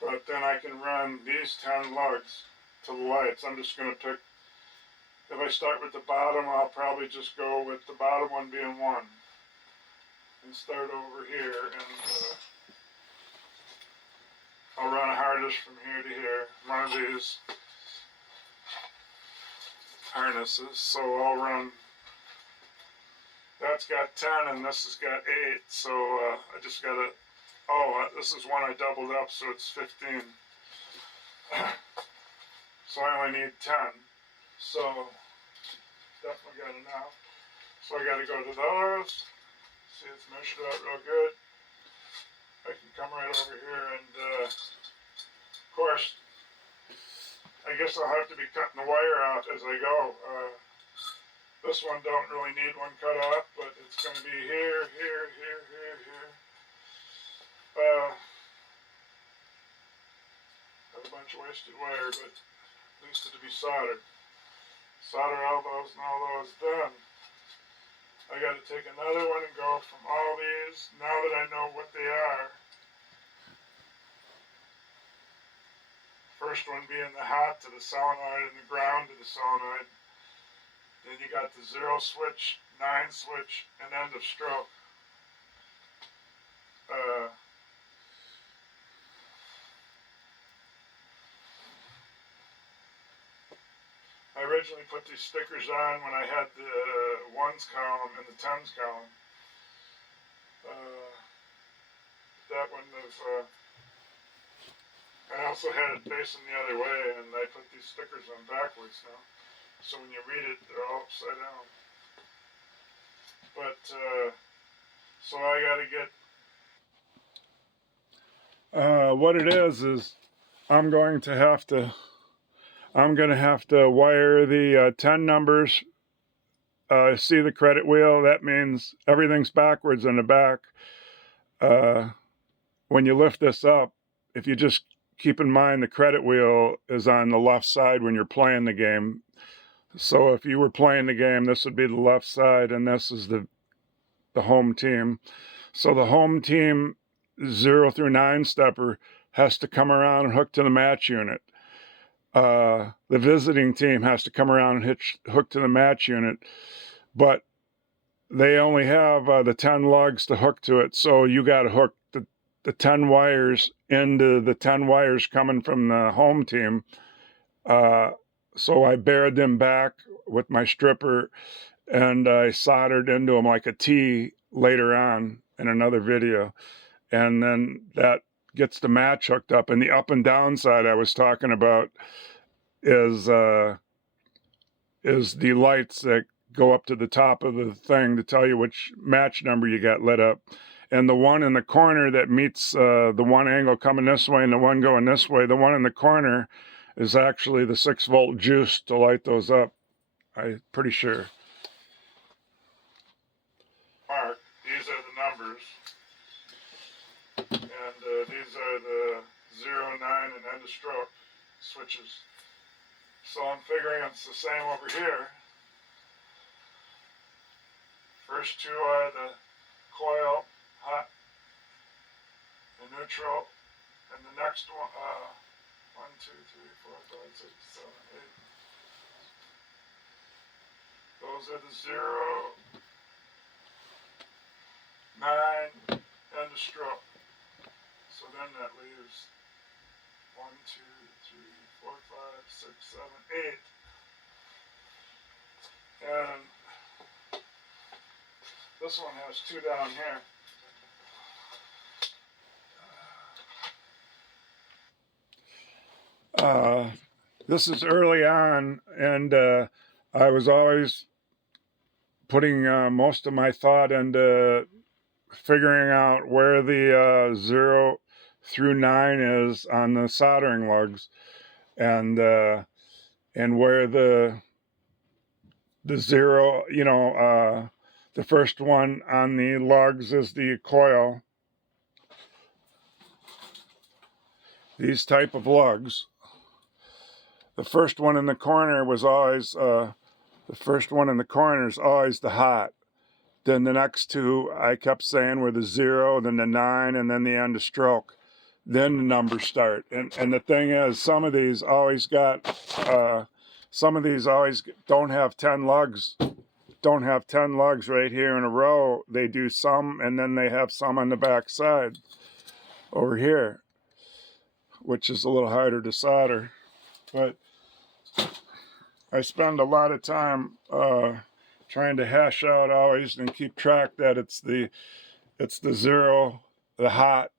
But then I can run these 10 lugs to the lights. I'm just going to pick, if I start with the bottom, I'll probably just go with the bottom one being 1. And start over here, and I'll run a harness from here to here. One of these harnesses, so I'll run, that's got 10 and this has got 8, so I just got to, this is one I doubled up, so it's 15. So I only need 10, so definitely got enough. So I got to go to those. See, it's measured out real good. I can come right over here and, of course, I guess I'll have to be cutting the wire out as I go. This one don't really need one cut off, but it's going to be here, here, here, here, here. Have a bunch of wasted wire, but at least it'll be soldered. Solder all those and all those done. I got to take another one and go from all these, now that I know what they are. First one being the hot to the solenoid and the ground to the solenoid. Then you got the 0 switch, 9 switch, and end of stroke. I originally put these stickers on when I had the 1s column and the 10s column. That one was, I also had it facing the other way, and I put these stickers on backwards now. So when you read it, they're all upside down. But, so I gotta get, what it is I'm going to have to wire the 10 numbers. See the credit wheel? That means everything's backwards in the back. When you lift this up, if you just keep in mind the credit wheel is on the left side when you're playing the game. So if you were playing the game, this would be the left side, and this is the home team. So the home team 0 through 9 stepper has to come around and hook to the match unit. The visiting team has to come around and hook to the match unit, but they only have the 10 lugs to hook to it, so you got to hook the 10 wires into the 10 wires coming from the home team. So I bared them back with my stripper, and I soldered into them like a T later on in another video. And then that gets the match hooked up. And the up and down side I was talking about is the lights that go up to the top of the thing to tell you which match number you got lit up. And the one in the corner that meets the one angle coming this way and the one going this way, the one in the corner is actually the 6-volt juice to light those up. I'm pretty sure. Mark, these are the numbers. And these are the 0, 9, and end of stroke switches. So I'm figuring it's the same over here. First two are the coil, hot, and neutral, and the next one, 1, 2, 3, 4, 5, 6, 7, 8. Those are the 0, 9, and the stroke. So then that leaves 1, 2, 3, 4, 5, 6, 7, 8. And this one has 2 down here. This is early on, and I was always putting most of my thought into figuring out where the 0 through 9 is on the soldering lugs, and where the 0, the first one on the lugs is the coil. These type of lugs. The first one in the corner was always the hot. Then the next two I kept saying were the 0, then the 9, and then the end of stroke. Then the numbers start. And the thing is, some of these always don't have 10 lugs. Don't have 10 lugs right here in a row. They do some, and then they have some on the back side over here, which is a little harder to solder. But I spend a lot of time trying to hash out always and keep track that it's the 0, the hot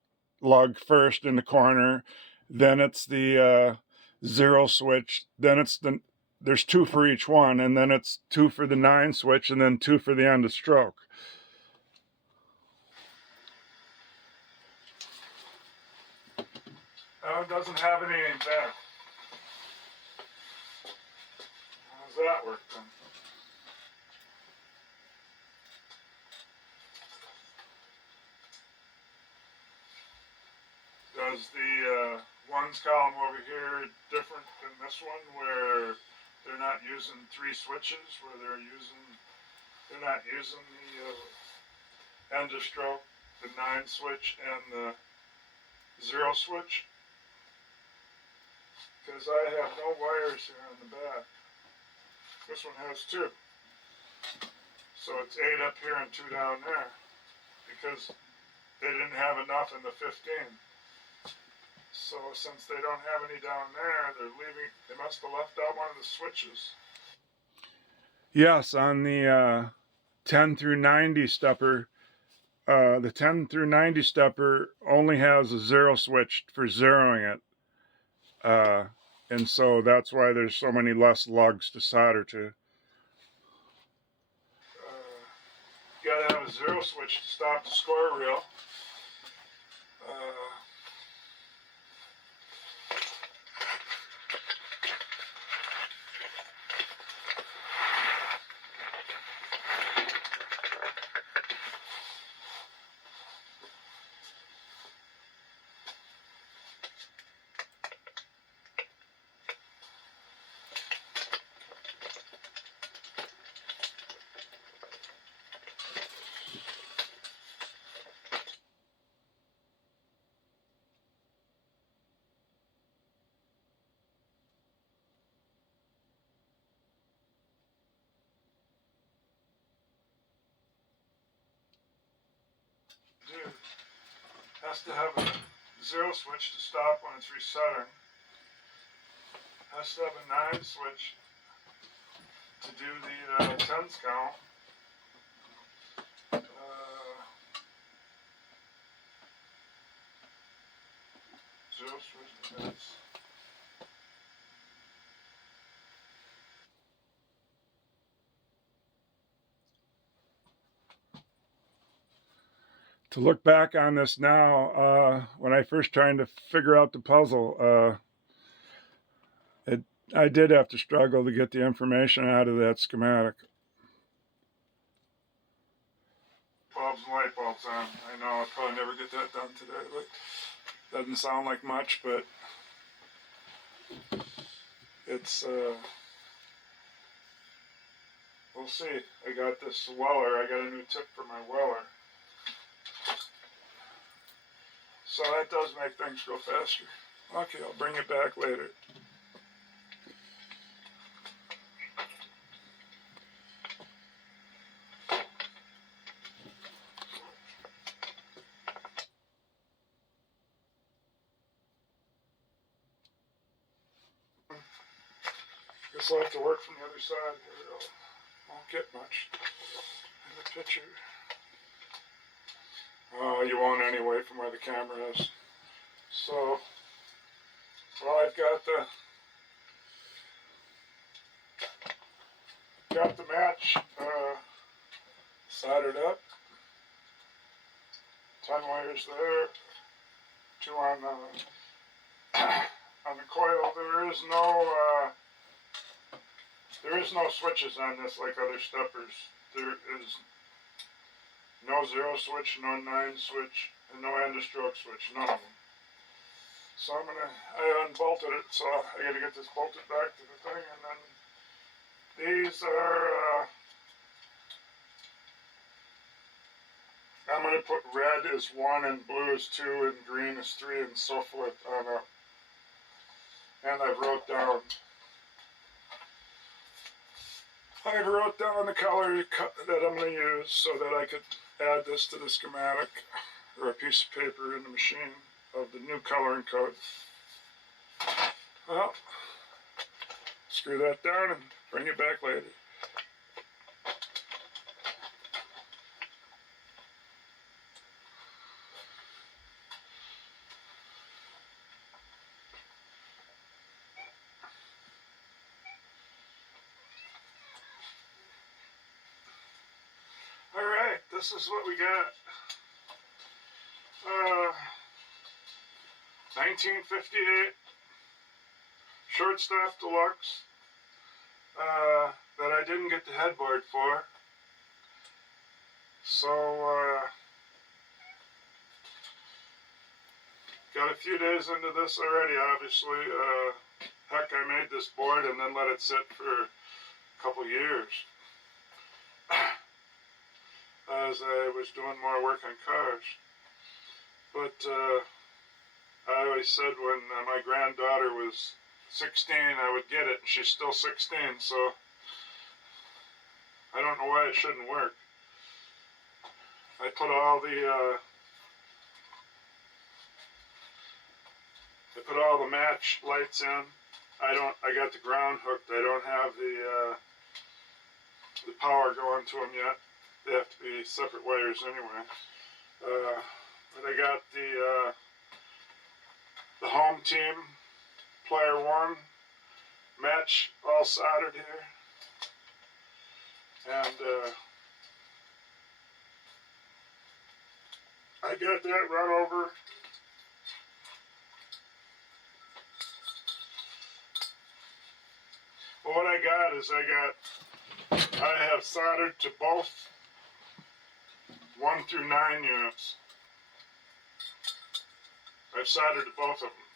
lug first in the corner, then it's the 0 switch, then there's 2 for each one, and then it's 2 for the 9 switch, and then 2 for the end of stroke. It doesn't have any back. How's that work then? Does the 1s column over here different than this one, where they're not using 3 switches, where they're not using the end of stroke, the 9 switch, and the 0 switch? Because I have no wires here on the back. This one has 2. So it's 8 up here and 2 down there because they didn't have enough in the 15. So since they don't have any down there, they must have left out one of the switches. Yes, on the 10 through 90 stepper, the 10 through 90 stepper only has a 0 switch for zeroing it. And so that's why there's so many less lugs to solder to. You gotta have a 0 switch to stop the score reel. Dude, has to have a 0 switch to stop when it's resetting. Has to have a 9 switch to do the 10s count. 0 switch to 10s. To look back on this now, when I first tried to figure out the puzzle, I did have to struggle to get the information out of that schematic. Bulbs and light bulbs on. I know I'll probably never get that done today, but doesn't sound like much, but it's, we'll see. I got this weller. I got a new tip for my weller. So that does make things go faster. Okay, I'll bring it back later. Guess I'll have to work from the other side here. Won't get much in the picture. You won't anyway from where the camera is. So, well, I've got the match soldered up. 10 wires there. 2 on the on the coil. There is no switches on this like other steppers. There is no 0 switch, no 9 switch, and no end of stroke switch, none of them. So I unbolted it, so I gotta get this bolted back to the thing, and then these are, I'm gonna put red as 1 and blue as 2 and green as 3 and so forth on up. And I wrote down the color that I'm going to use so that I could add this to the schematic or a piece of paper in the machine of the new coloring code. Well, screw that down and bring it back later. Alright, this is what we got. 1958 Shortstop Deluxe that I didn't get the headboard for. So, got a few days into this already, obviously. Heck, I made this board and then let it sit for a couple years as I was doing more work on cars. But I always said when my granddaughter was 16 I would get it, and she's still 16, so I don't know why it shouldn't work. I put all the match lights in. I got the ground hooked. I don't have the power going to them yet. They have to be separate wires anyway. But I got the home team player 1 match all soldered here. And I got that run over. Well, what I got is I have soldered to both 1 through 9 units. I've soldered to both of them.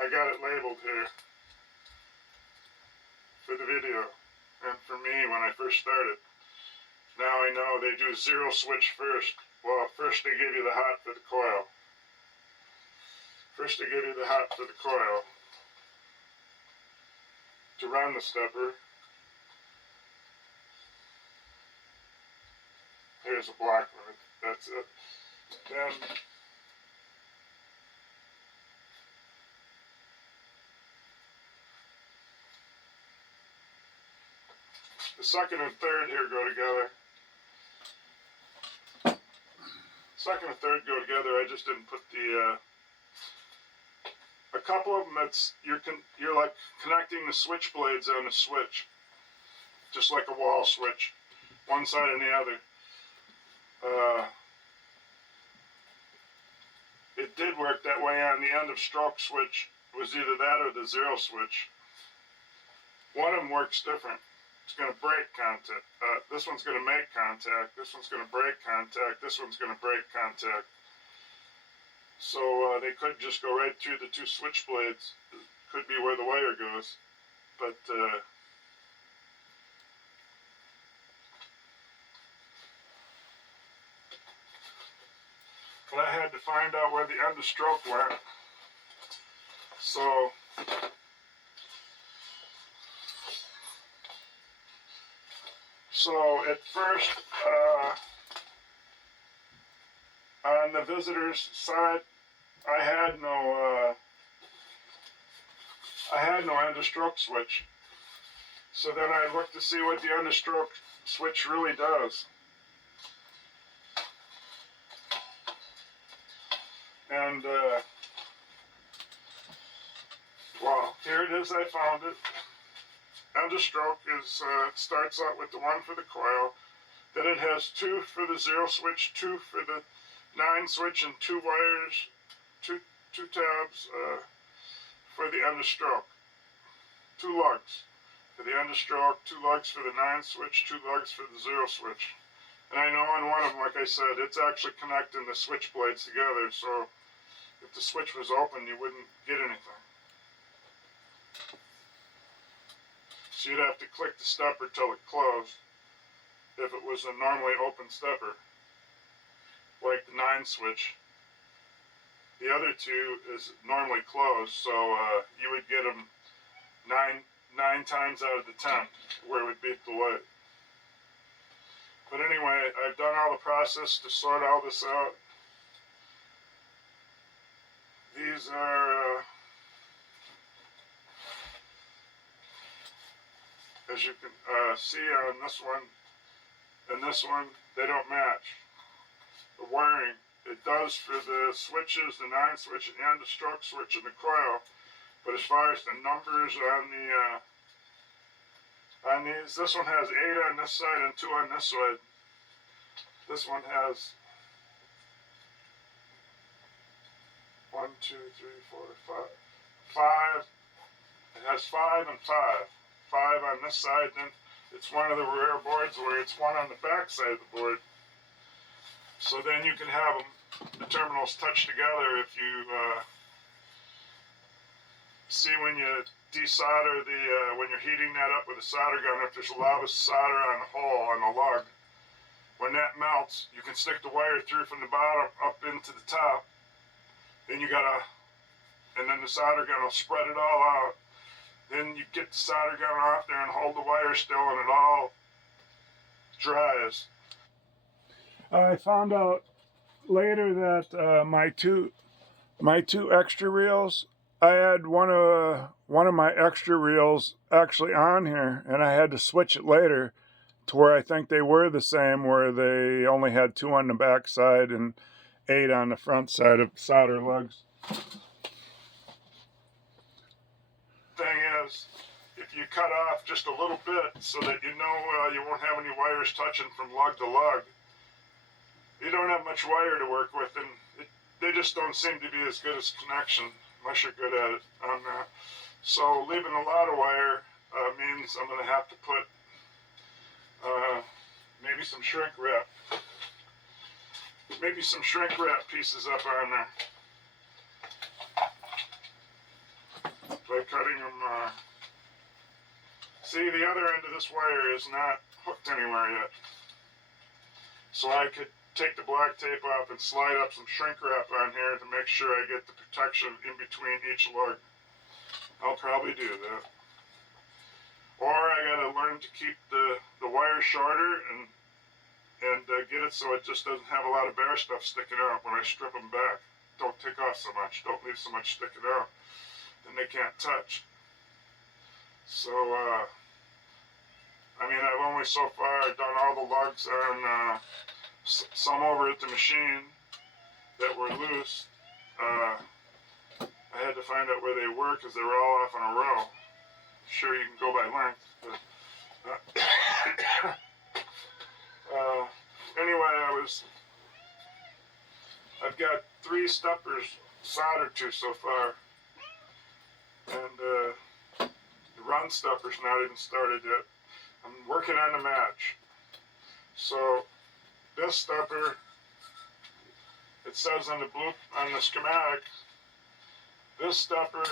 I got it labeled here for the video and for me when I first started. Now I know they do 0 switch first. Well, first they give you the hot for the coil. First they give you the hot for the coil to run the stepper. Here's a black one. That's it. Then the second and third here go together. Second and third go together. I just didn't put the. A couple of them, you're like connecting the switch blades on the switch, just like a wall switch, one side and the other. It did work that way on the end of stroke switch. It was either that or the 0 switch. One of them works different. It's going to break contact. This one's going to make contact. This one's going to break contact. This one's going to break contact. So they could just go right through the 2 switch blades. Could be where the wire goes. But I had to find out where the end of stroke went. So at first, on the visitor's side, I had no end of stroke switch. So then I looked to see what the end of stroke switch really does. And well, here it is. I found it. End of stroke is starts out with the 1 for the coil. Then it has 2 for the 0 switch, 2 for the 9 switch, and 2 wires, two tabs for the end of stroke. 2 lugs for the end of stroke, 2 lugs for the 9 switch, 2 lugs for the 0 switch. And I know on one of them, like I said, it's actually connecting the switch blades together, so if the switch was open, you wouldn't get anything. So you'd have to click the stepper till it closed if it was a normally open stepper, like the 9 switch. The other 2 is normally closed, so you would get them 9 times out of the 10 where it would beat the light. But anyway, I've done all the process to sort all this out. These are, as you can see on this one and this one, they don't match. The wiring, it does for the switches, the 9 switch and the end of stroke switch and the coil. But as far as the numbers on these, this one has 8 on this side and 2 on this side. This one has 1, 2, 3, 4, 5. It has 5 and 5. 5 on this side, then it's one of the rare boards where it's 1 on the back side of the board. So then you can have them, the terminals touch together if you see when you desolder when you're heating that up with a solder gun, if there's a lot of solder on the hole on the lug, when that melts, you can stick the wire through from the bottom up into the top. Then and then the solder gun will spread it all out. Then you get the solder gun off there and hold the wire still, and dries. I found out later that my two extra reels, I had one of my extra reels actually on here, and I had to switch it later to where I think they were the same, where they only had 2 on the back side and 8 on the front side of solder lugs. Thing is, if you cut off just a little bit so that you know you won't have any wires touching from lug to lug, you don't have much wire to work with, and they just don't seem to be as good as connection unless you're good at it on that. So leaving a lot of wire means I'm going to have to put maybe some shrink wrap pieces up on there by cutting them. See, the other end of this wire is not hooked anywhere yet, so I could take the black tape off and slide up some shrink wrap on here to make sure I get the protection in between each lug. I'll probably do that. Or I gotta learn to keep the wire shorter and get it so it just doesn't have a lot of bare stuff sticking out when I strip them back. Don't take off so much, don't leave so much sticking out, then they can't touch. So, I mean, I've only so far done all the lugs on some over at the machine that were loose. I had to find out where they were because they were all off in a row. Sure, you can go by length, but anyway, I've got 3 steppers soldered to so far, and the run stepper's not even started yet. I'm working on the match. So this stepper, it says on the schematic, this stepper,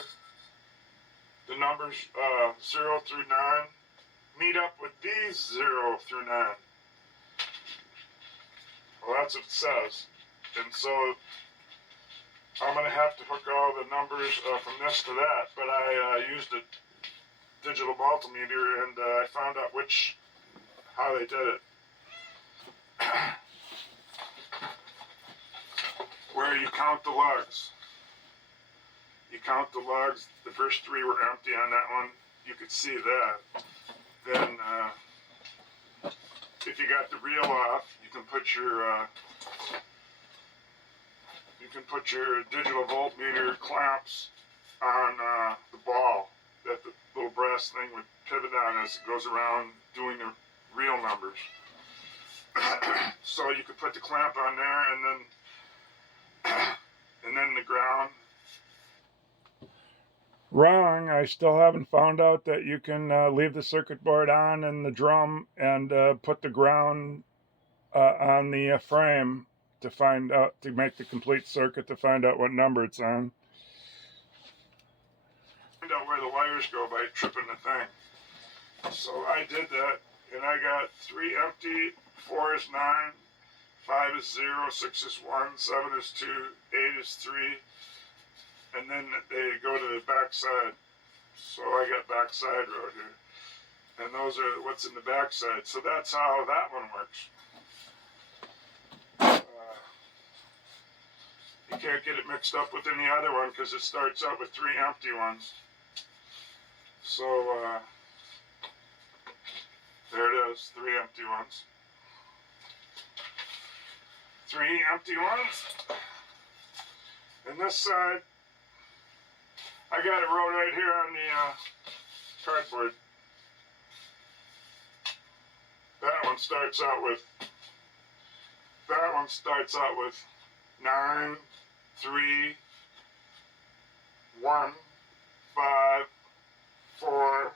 the numbers 0 through 9 meet up with these 0 through 9. Well, that's what it says. And so I'm going to have to hook all the numbers from this to that, but I used a digital multimeter, and I found out how they did it. Where you count the lugs. You count the lugs, the first 3 were empty on that one, you could see that. Then, if you got the reel off, you can put your digital voltmeter clamps on the ball that the little brass thing would pivot on as it goes around doing the reel numbers. So you could put the clamp on there, and then the ground. Wrong, I still haven't found out that you can leave the circuit board on and the drum and put the ground on the frame to make the complete circuit to find out what number it's on. Find out where the wires go by tripping the thing. So I did that, and I got 3 empty, 4 is 9, 5 is 0, 6 is 1, 7 is 2, 8 is 3, and then they go to the back side. So I got back side road here, and those are what's in the back side. So that's how that one works. You can't get it mixed up with any other one because it starts out with 3 empty ones. So there it is, 3 empty ones. 3 empty ones. And this side, I got it wrote right here on the cardboard. That one starts out with 9, 3, 1, 5, 4,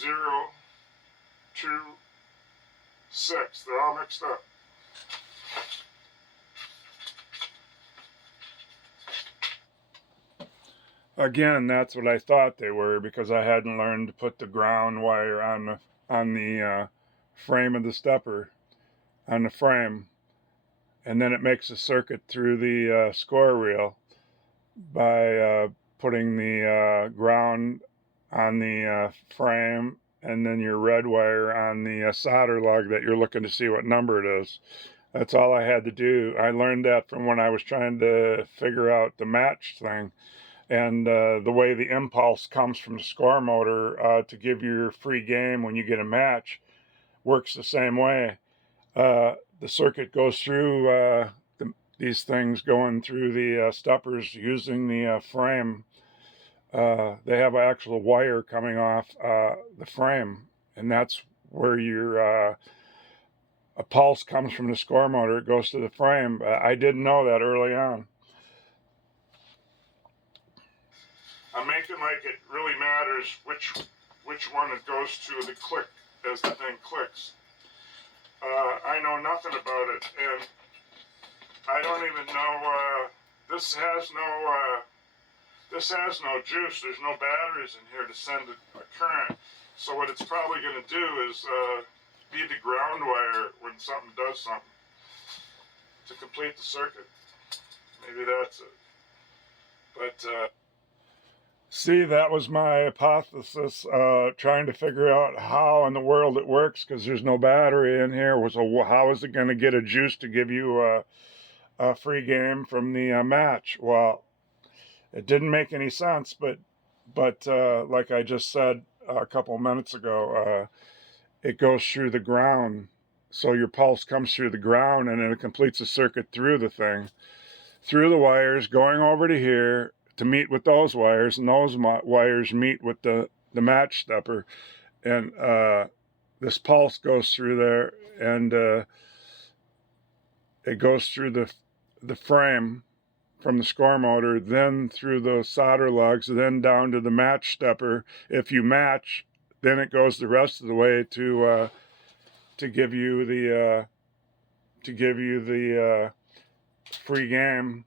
0, 2, 6. They're all mixed up. Again, that's what I thought they were because I hadn't learned to put the ground wire on the frame of the stepper, on the frame, and then it makes a circuit through the score reel by putting the ground on the frame and then your red wire on the solder lug that you're looking to see what number it is. That's all I had to do. I learned that from when I was trying to figure out the match thing. And the way the impulse comes from the score motor to give you your free game when you get a match works the same way. The circuit goes through these things going through the steppers using the frame. They have an actual wire coming off the frame, and that's where your a pulse comes from the score motor. It goes to the frame. I didn't know that early on. I'm making like it really matters which one it goes to the click as the thing clicks. I know nothing about it, and I don't even know. This has no juice. There's no batteries in here to send a current. So what it's probably going to do is be the ground wire when something does something to complete the circuit. Maybe that's it. But see, that was my hypothesis, trying to figure out how in the world it works, because there's no battery in here. So how is it going to get a juice to give you a free game from the match? Well, it didn't make any sense, but like I just said a couple minutes ago, it goes through the ground. So your pulse comes through the ground, and then it completes a circuit through the thing, through the wires, going over to here to meet with those wires, and those wires meet with the match stepper, and this pulse goes through there, and it goes through the frame from the score motor, then through the solder lugs, then down to the match stepper. If you match, then it goes the rest of the way to give you the free game,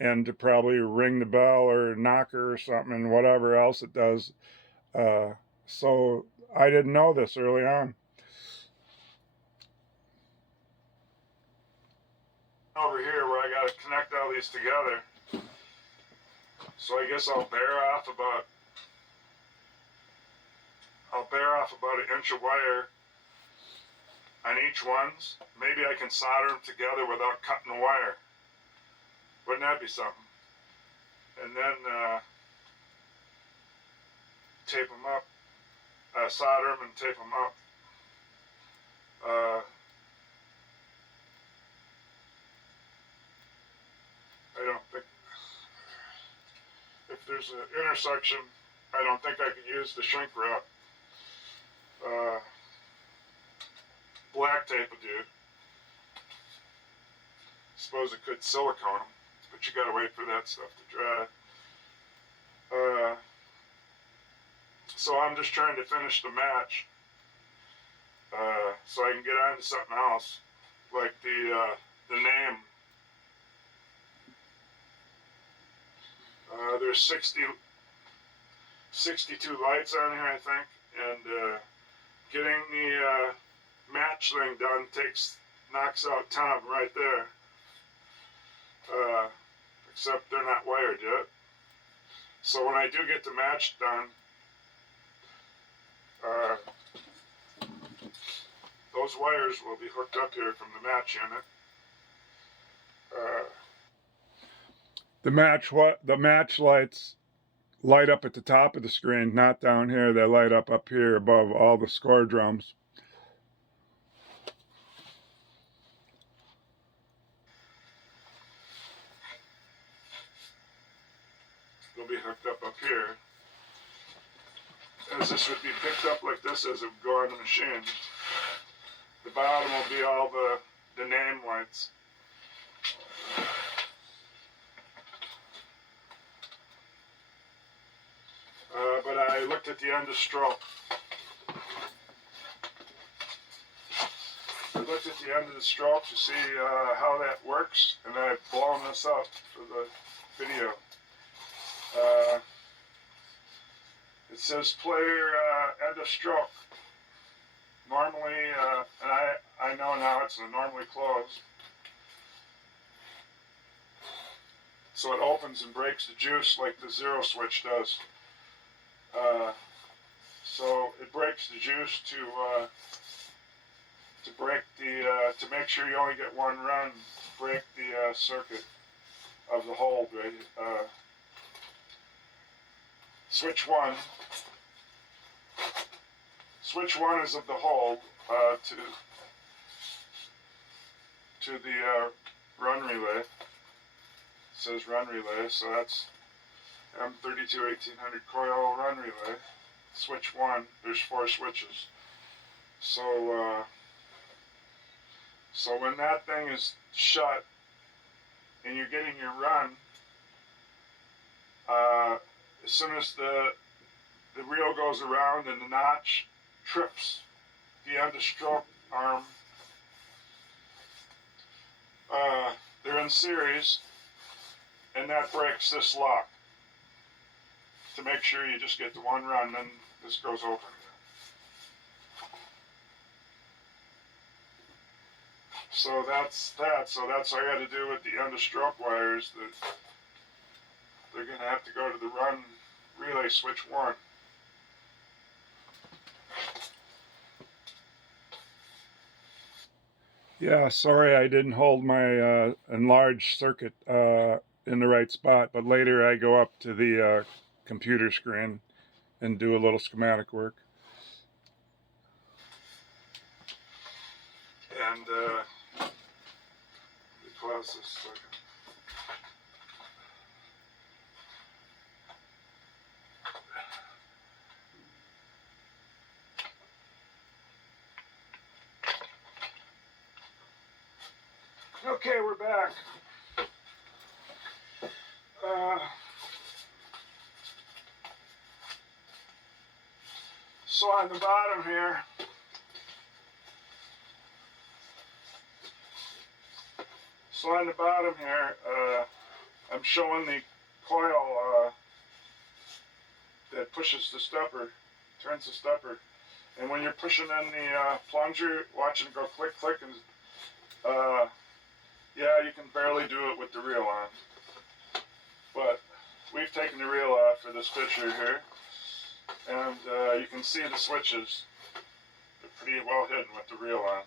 and to probably ring the bell or knocker or something, and whatever else it does. So I didn't know this early on. Over here where I got to connect all these together. So I guess I'll bear off about an inch of wire on each ones. Maybe I can solder them together without cutting the wire. Wouldn't that be something? And then tape them up, solder them and tape them up. I don't think, if there's an intersection, I don't think I can use the shrink wrap. Black tape would do. Suppose it could silicone them, but you gotta wait for that stuff to dry. So I'm just trying to finish the match, so I can get on to something else, like the name. There's 62 lights on here, I think, and getting the match thing done knocks out 10 of them right there. Except they're not wired yet. So when I do get the match done, those wires will be hooked up here from the match unit. The match lights light up at the top of the screen, not down here. They light up here above all the score drums. They'll be hooked up here, as this would be picked up like this as it would go on the machine. The bottom will be all the name lights. But I looked at the end of stroke. I looked at the end of the stroke to see how that works, and I've blown this up for the video. It says player end of stroke. Normally, and I know now it's normally closed. So it opens and breaks the juice like the zero switch does. So it breaks the juice to break the to make sure you only get one run. Break the circuit of the hold. Right. Switch one. Switch one is of the hold to the run relay. It says run relay, so that's M32 1800 coil run relay. Switch one. There's 4 switches. So so when that thing is shut and you're getting your run, as soon as the reel goes around and the notch trips the end of stroke arm, they're in series, and that breaks this lock to make sure you just get the one run, then this goes open. So that's that. So that's all I got to do with the end of stroke wires. That they're going to have to go to the run relay switch 1. Yeah, sorry I didn't hold my enlarged circuit in the right spot, but later I go up to the computer screen and do a little schematic work. And let me close this a second. Okay, we're back. So on the bottom here, I'm showing the coil that pushes the stepper, turns the stepper. And when you're pushing in the plunger, watch it go click, click, and yeah, you can barely do it with the reel on. But we've taken the reel off for this picture here, and you can see the switches. They're pretty well hidden with the reel on.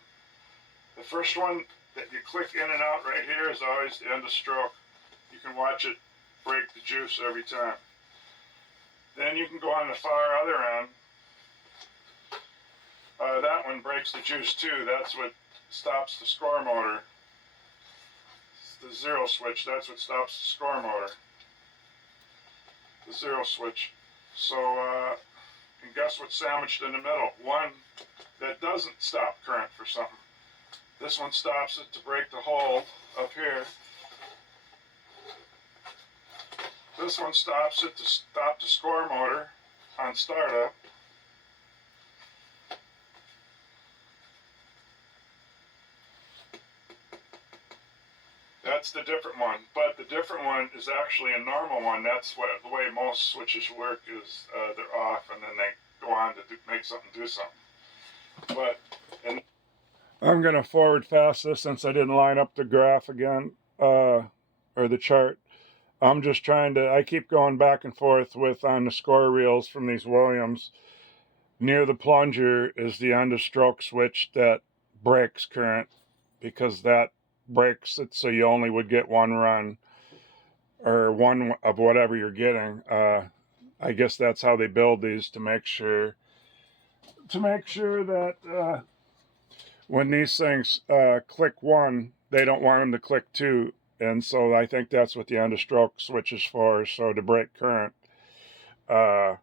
The first one that you click in and out right here is always the end of stroke. You can watch it break the juice every time. Then you can go on the far other end. That one breaks the juice too. That's what stops the score motor. It's the 0 switch. That's what stops the score motor. The 0 switch. So, and guess what's sandwiched in the middle? One that doesn't stop current for something. This one stops it to break the hold up here. This one stops it to stop the score motor on startup. That's the different one, but the different one is actually a normal one. That's what the way most switches work is they're off and then they go on to make something do something. But I'm going to forward fast this since I didn't line up the graph again, or the chart. I'm just trying to, I keep going back and forth with on the score reels from these Williams. Near the plunger is the end of stroke switch that breaks current, because that breaks it so you only would get one run, or one of whatever you're getting. I guess that's how they build these, to make sure that when these things click 1, they don't want them to click 2. And so I think that's what the end of stroke switch is for, so to break current. I've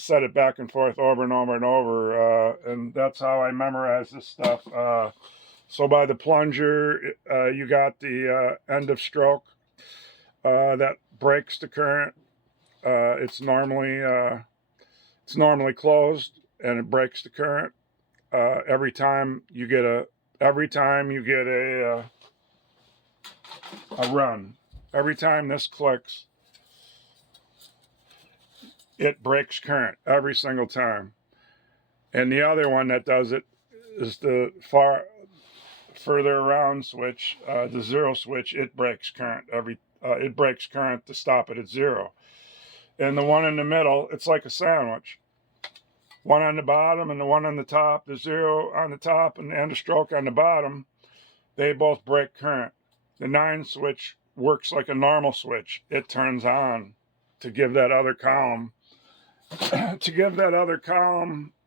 said it back and forth over and over and over, and that's how I memorize this stuff. So by the plunger, you got the end of stroke that breaks the current. It's normally closed, and it breaks the current every time you get a run. Every time this clicks, it breaks current every single time. And the other one that does it is the further around switch, the 0 switch. It breaks current it breaks current to stop it at 0. and the one in the middle, it's like a sandwich. One on the bottom and the one on the top, the 0 on the top and the stroke on the bottom, they both break current. The 9 switch works like a normal switch. It turns on to give that other column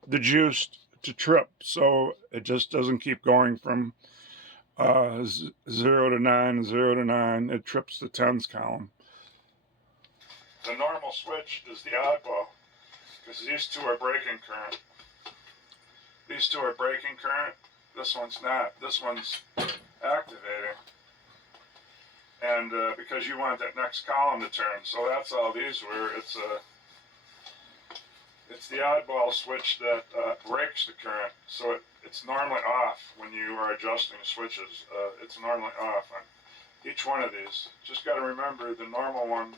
the juice to trip, so it just doesn't keep going from 0 to 9, 0 to 9. It trips the tens column. The normal switch is the oddball, because these two are breaking current. These two are breaking current. This one's not. This one's activating. And because you want that next column to turn, so that's all these were. It's the oddball switch that breaks the current. So it's normally off when you are adjusting switches. It's normally off on each one of these. Just got to remember the normal one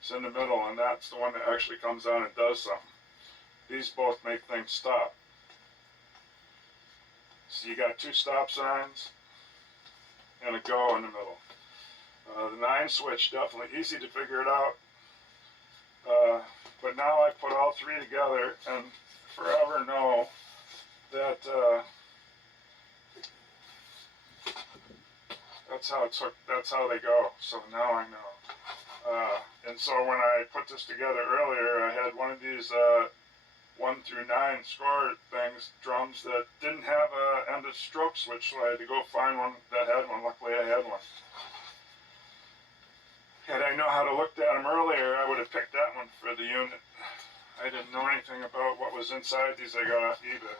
is in the middle, and that's the one that actually comes on and does something. These both make things stop. So you got 2 stop signs and a go in the middle. The 9 switch, definitely easy to figure it out. But now I put all 3 together and forever know that that's how they go. So now I know. And so when I put this together earlier, I had one of these 1 through 9 score things, drums that didn't have a end of stroke switch, so I had to go find one that had one. Luckily I had one. Had I known how to look at them earlier, I would have picked that one for the unit. I didn't know anything about what was inside these I got off eBay.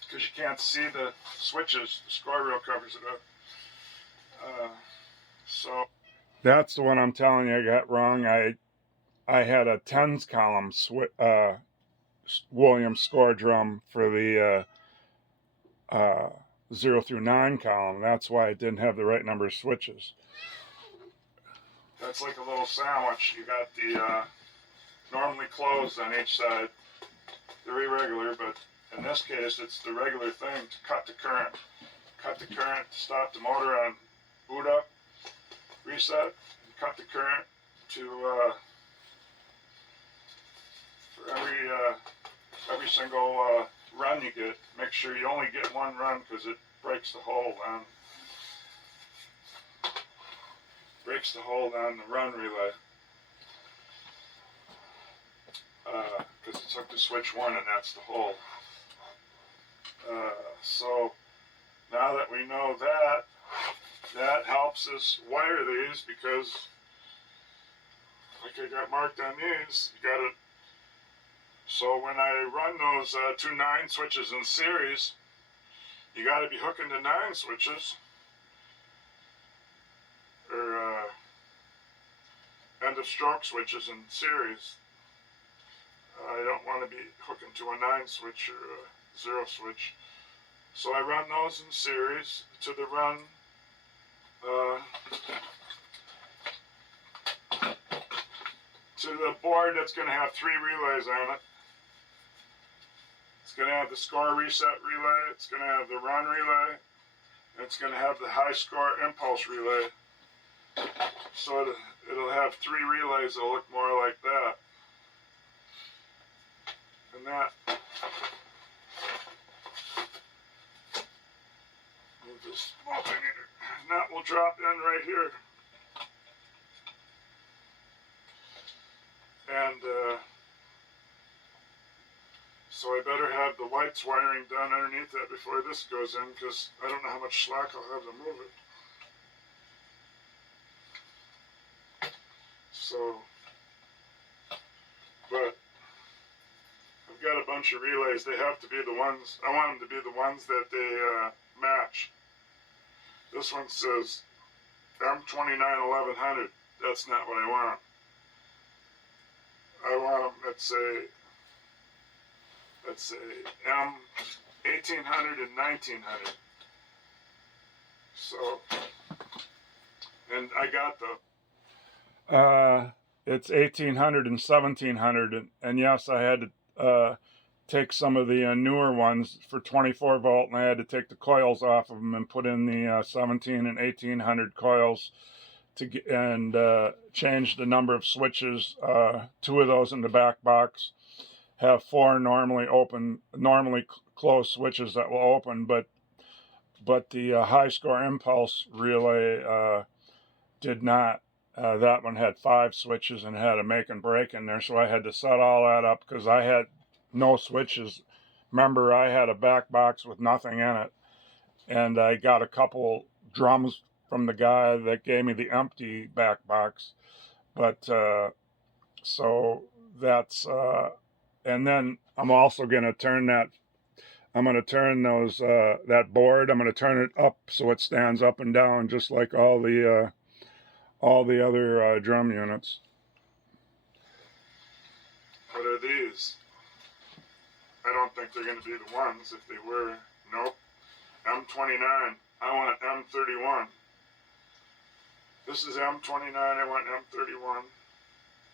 Because you can't see the switches, the score reel covers it up. So that's the one I'm telling you I got wrong. I had a tens column Williams score drum for the 0 through 9 column. That's why it didn't have the right number of switches. That's like a little sandwich. You got the normally closed on each side. They're irregular, but in this case it's the regular thing to cut the current. Cut the current to stop the motor on boot up, reset, and cut the current to for every single run you get. Make sure you only get 1 run because it breaks the hold on the run relay. Because it's hooked to switch 1 and that's the hold. So now that we know that, that helps us wire these, because like I got marked on these, you gotta. So when I run those 2 9 switches in series, you got to be hooking the 9 switches, or end of stroke switches in series. I don't want to be hooking to a 9 switch or a 0 switch. So I run those in series to the run to the board that's going to have 3 relays on it. It's going to have the score reset relay, it's going to have the run relay, and it's going to have the high score impulse relay. So it'll have 3 relays that'll look more like that. And that, move this multimeter, and that will drop in right here. And so I better have the lights wiring done underneath that before this goes in, because I don't know how much slack I'll have to move it. So, but I've got a bunch of relays. They have to be the ones, I want them to be the ones that they match. This one says M29 1100. That's not what I want. I want them, let's say M 1800 and 1900. So, and I got the it's 1800 and 1700, and yes, I had to take some of the newer ones for 24 volt, and I had to take the coils off of them and put in the 17 and 1800 coils change the number of switches. 2 of those in the back box have 4 normally closed switches that will open, but the high score impulse relay did not. That one had 5 switches and had a make and break in there, so I had to set all that up because I had no switches. Remember, I had a back box with nothing in it, and I got a couple drums from the guy that gave me the empty back box. But so that's and then I'm also going to turn that. I'm going to turn those that board. I'm going to turn it up so it stands up and down, just like all the other drum units. What are these? I don't think they're going to be the ones. If they were, nope. M29. I want M31. This is M29. I want M31.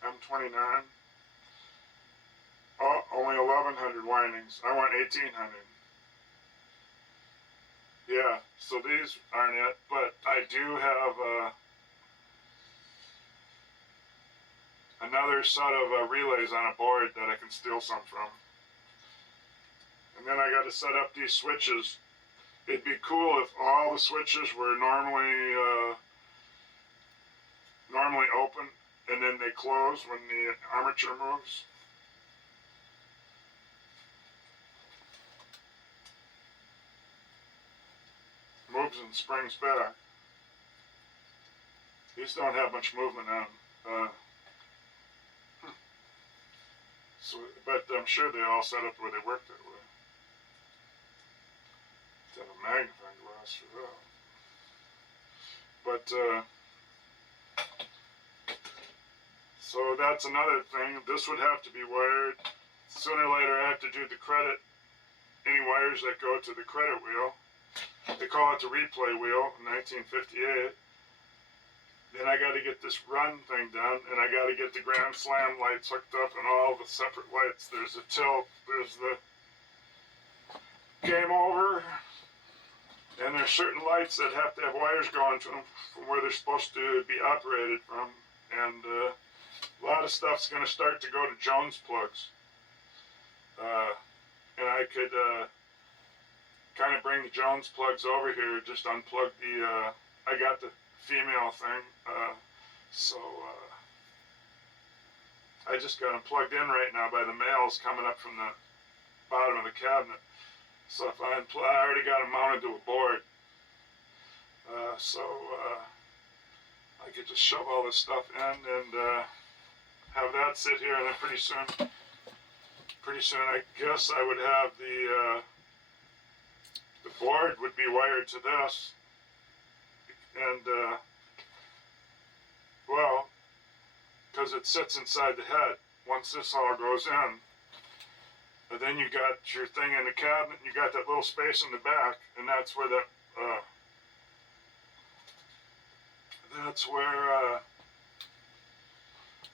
M29. Oh, only 1,100 windings. I want 1,800. Yeah, so these aren't it, but I do have another set of relays on a board that I can steal some from. And then I got to set up these switches. It'd be cool if all the switches were normally open and then they close when the armature moves. Moves and springs back. These don't have much movement on. So, but I'm sure they all set up where they work that way. To have a magnifying glass for that. But so that's another thing. This would have to be wired. Sooner or later I have to do the credit. Any wires that go to the credit wheel. They call it the replay wheel in 1958. Then I got to get this run thing done, and I got to get the Grand Slam lights hooked up and all the separate lights. There's the tilt, there's the game over, and there's certain lights that have to have wires going to them from where they're supposed to be operated from. And a lot of stuff's going to start to go to Jones plugs. And I could kind of bring the Jones plugs over here, just unplug the, I got the female thing, so I just got them plugged in right now by the males coming up from the bottom of the cabinet. So if I already got them mounted to a board, so I could just shove all this stuff in and have that sit here, and then pretty soon I guess I would have the board would be wired to this. And, well, because it sits inside the head, once this all goes in, and then you got your thing in the cabinet, and you got that little space in the back, and that's where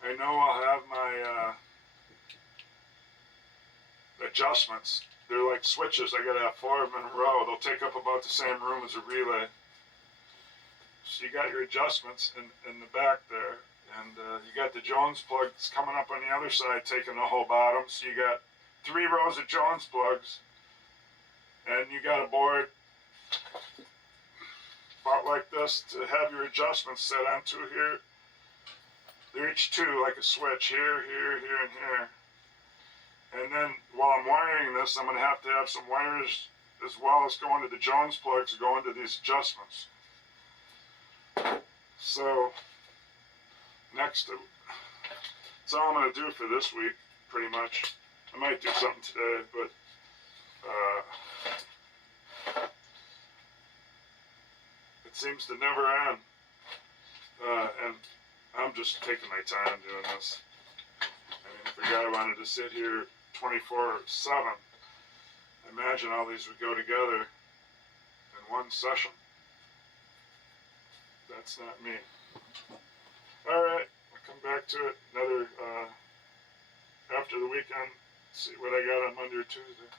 I know I'll have my, adjustments. They're like switches. I gotta have 4 of them in a row. They'll take up about the same room as a relay. So you got your adjustments in the back there, and you got the Jones plugs coming up on the other side, taking the whole bottom. So you got 3 rows of Jones plugs, and you got a board about like this to have your adjustments set onto here. They're each 2, like a switch, here, here, here, and here. And then while I'm wiring this, I'm going to have some wires as well as going to the Jones plugs going to these adjustments. So, that's all I'm going to do for this week, pretty much. I might do something today, but it seems to never end. And I'm just taking my time doing this. I mean, if a guy wanted to sit here 24/7, imagine all these would go together in one session. That's not me. Alright, I'll come back to it another, after the weekend, see what I got on Monday or Tuesday.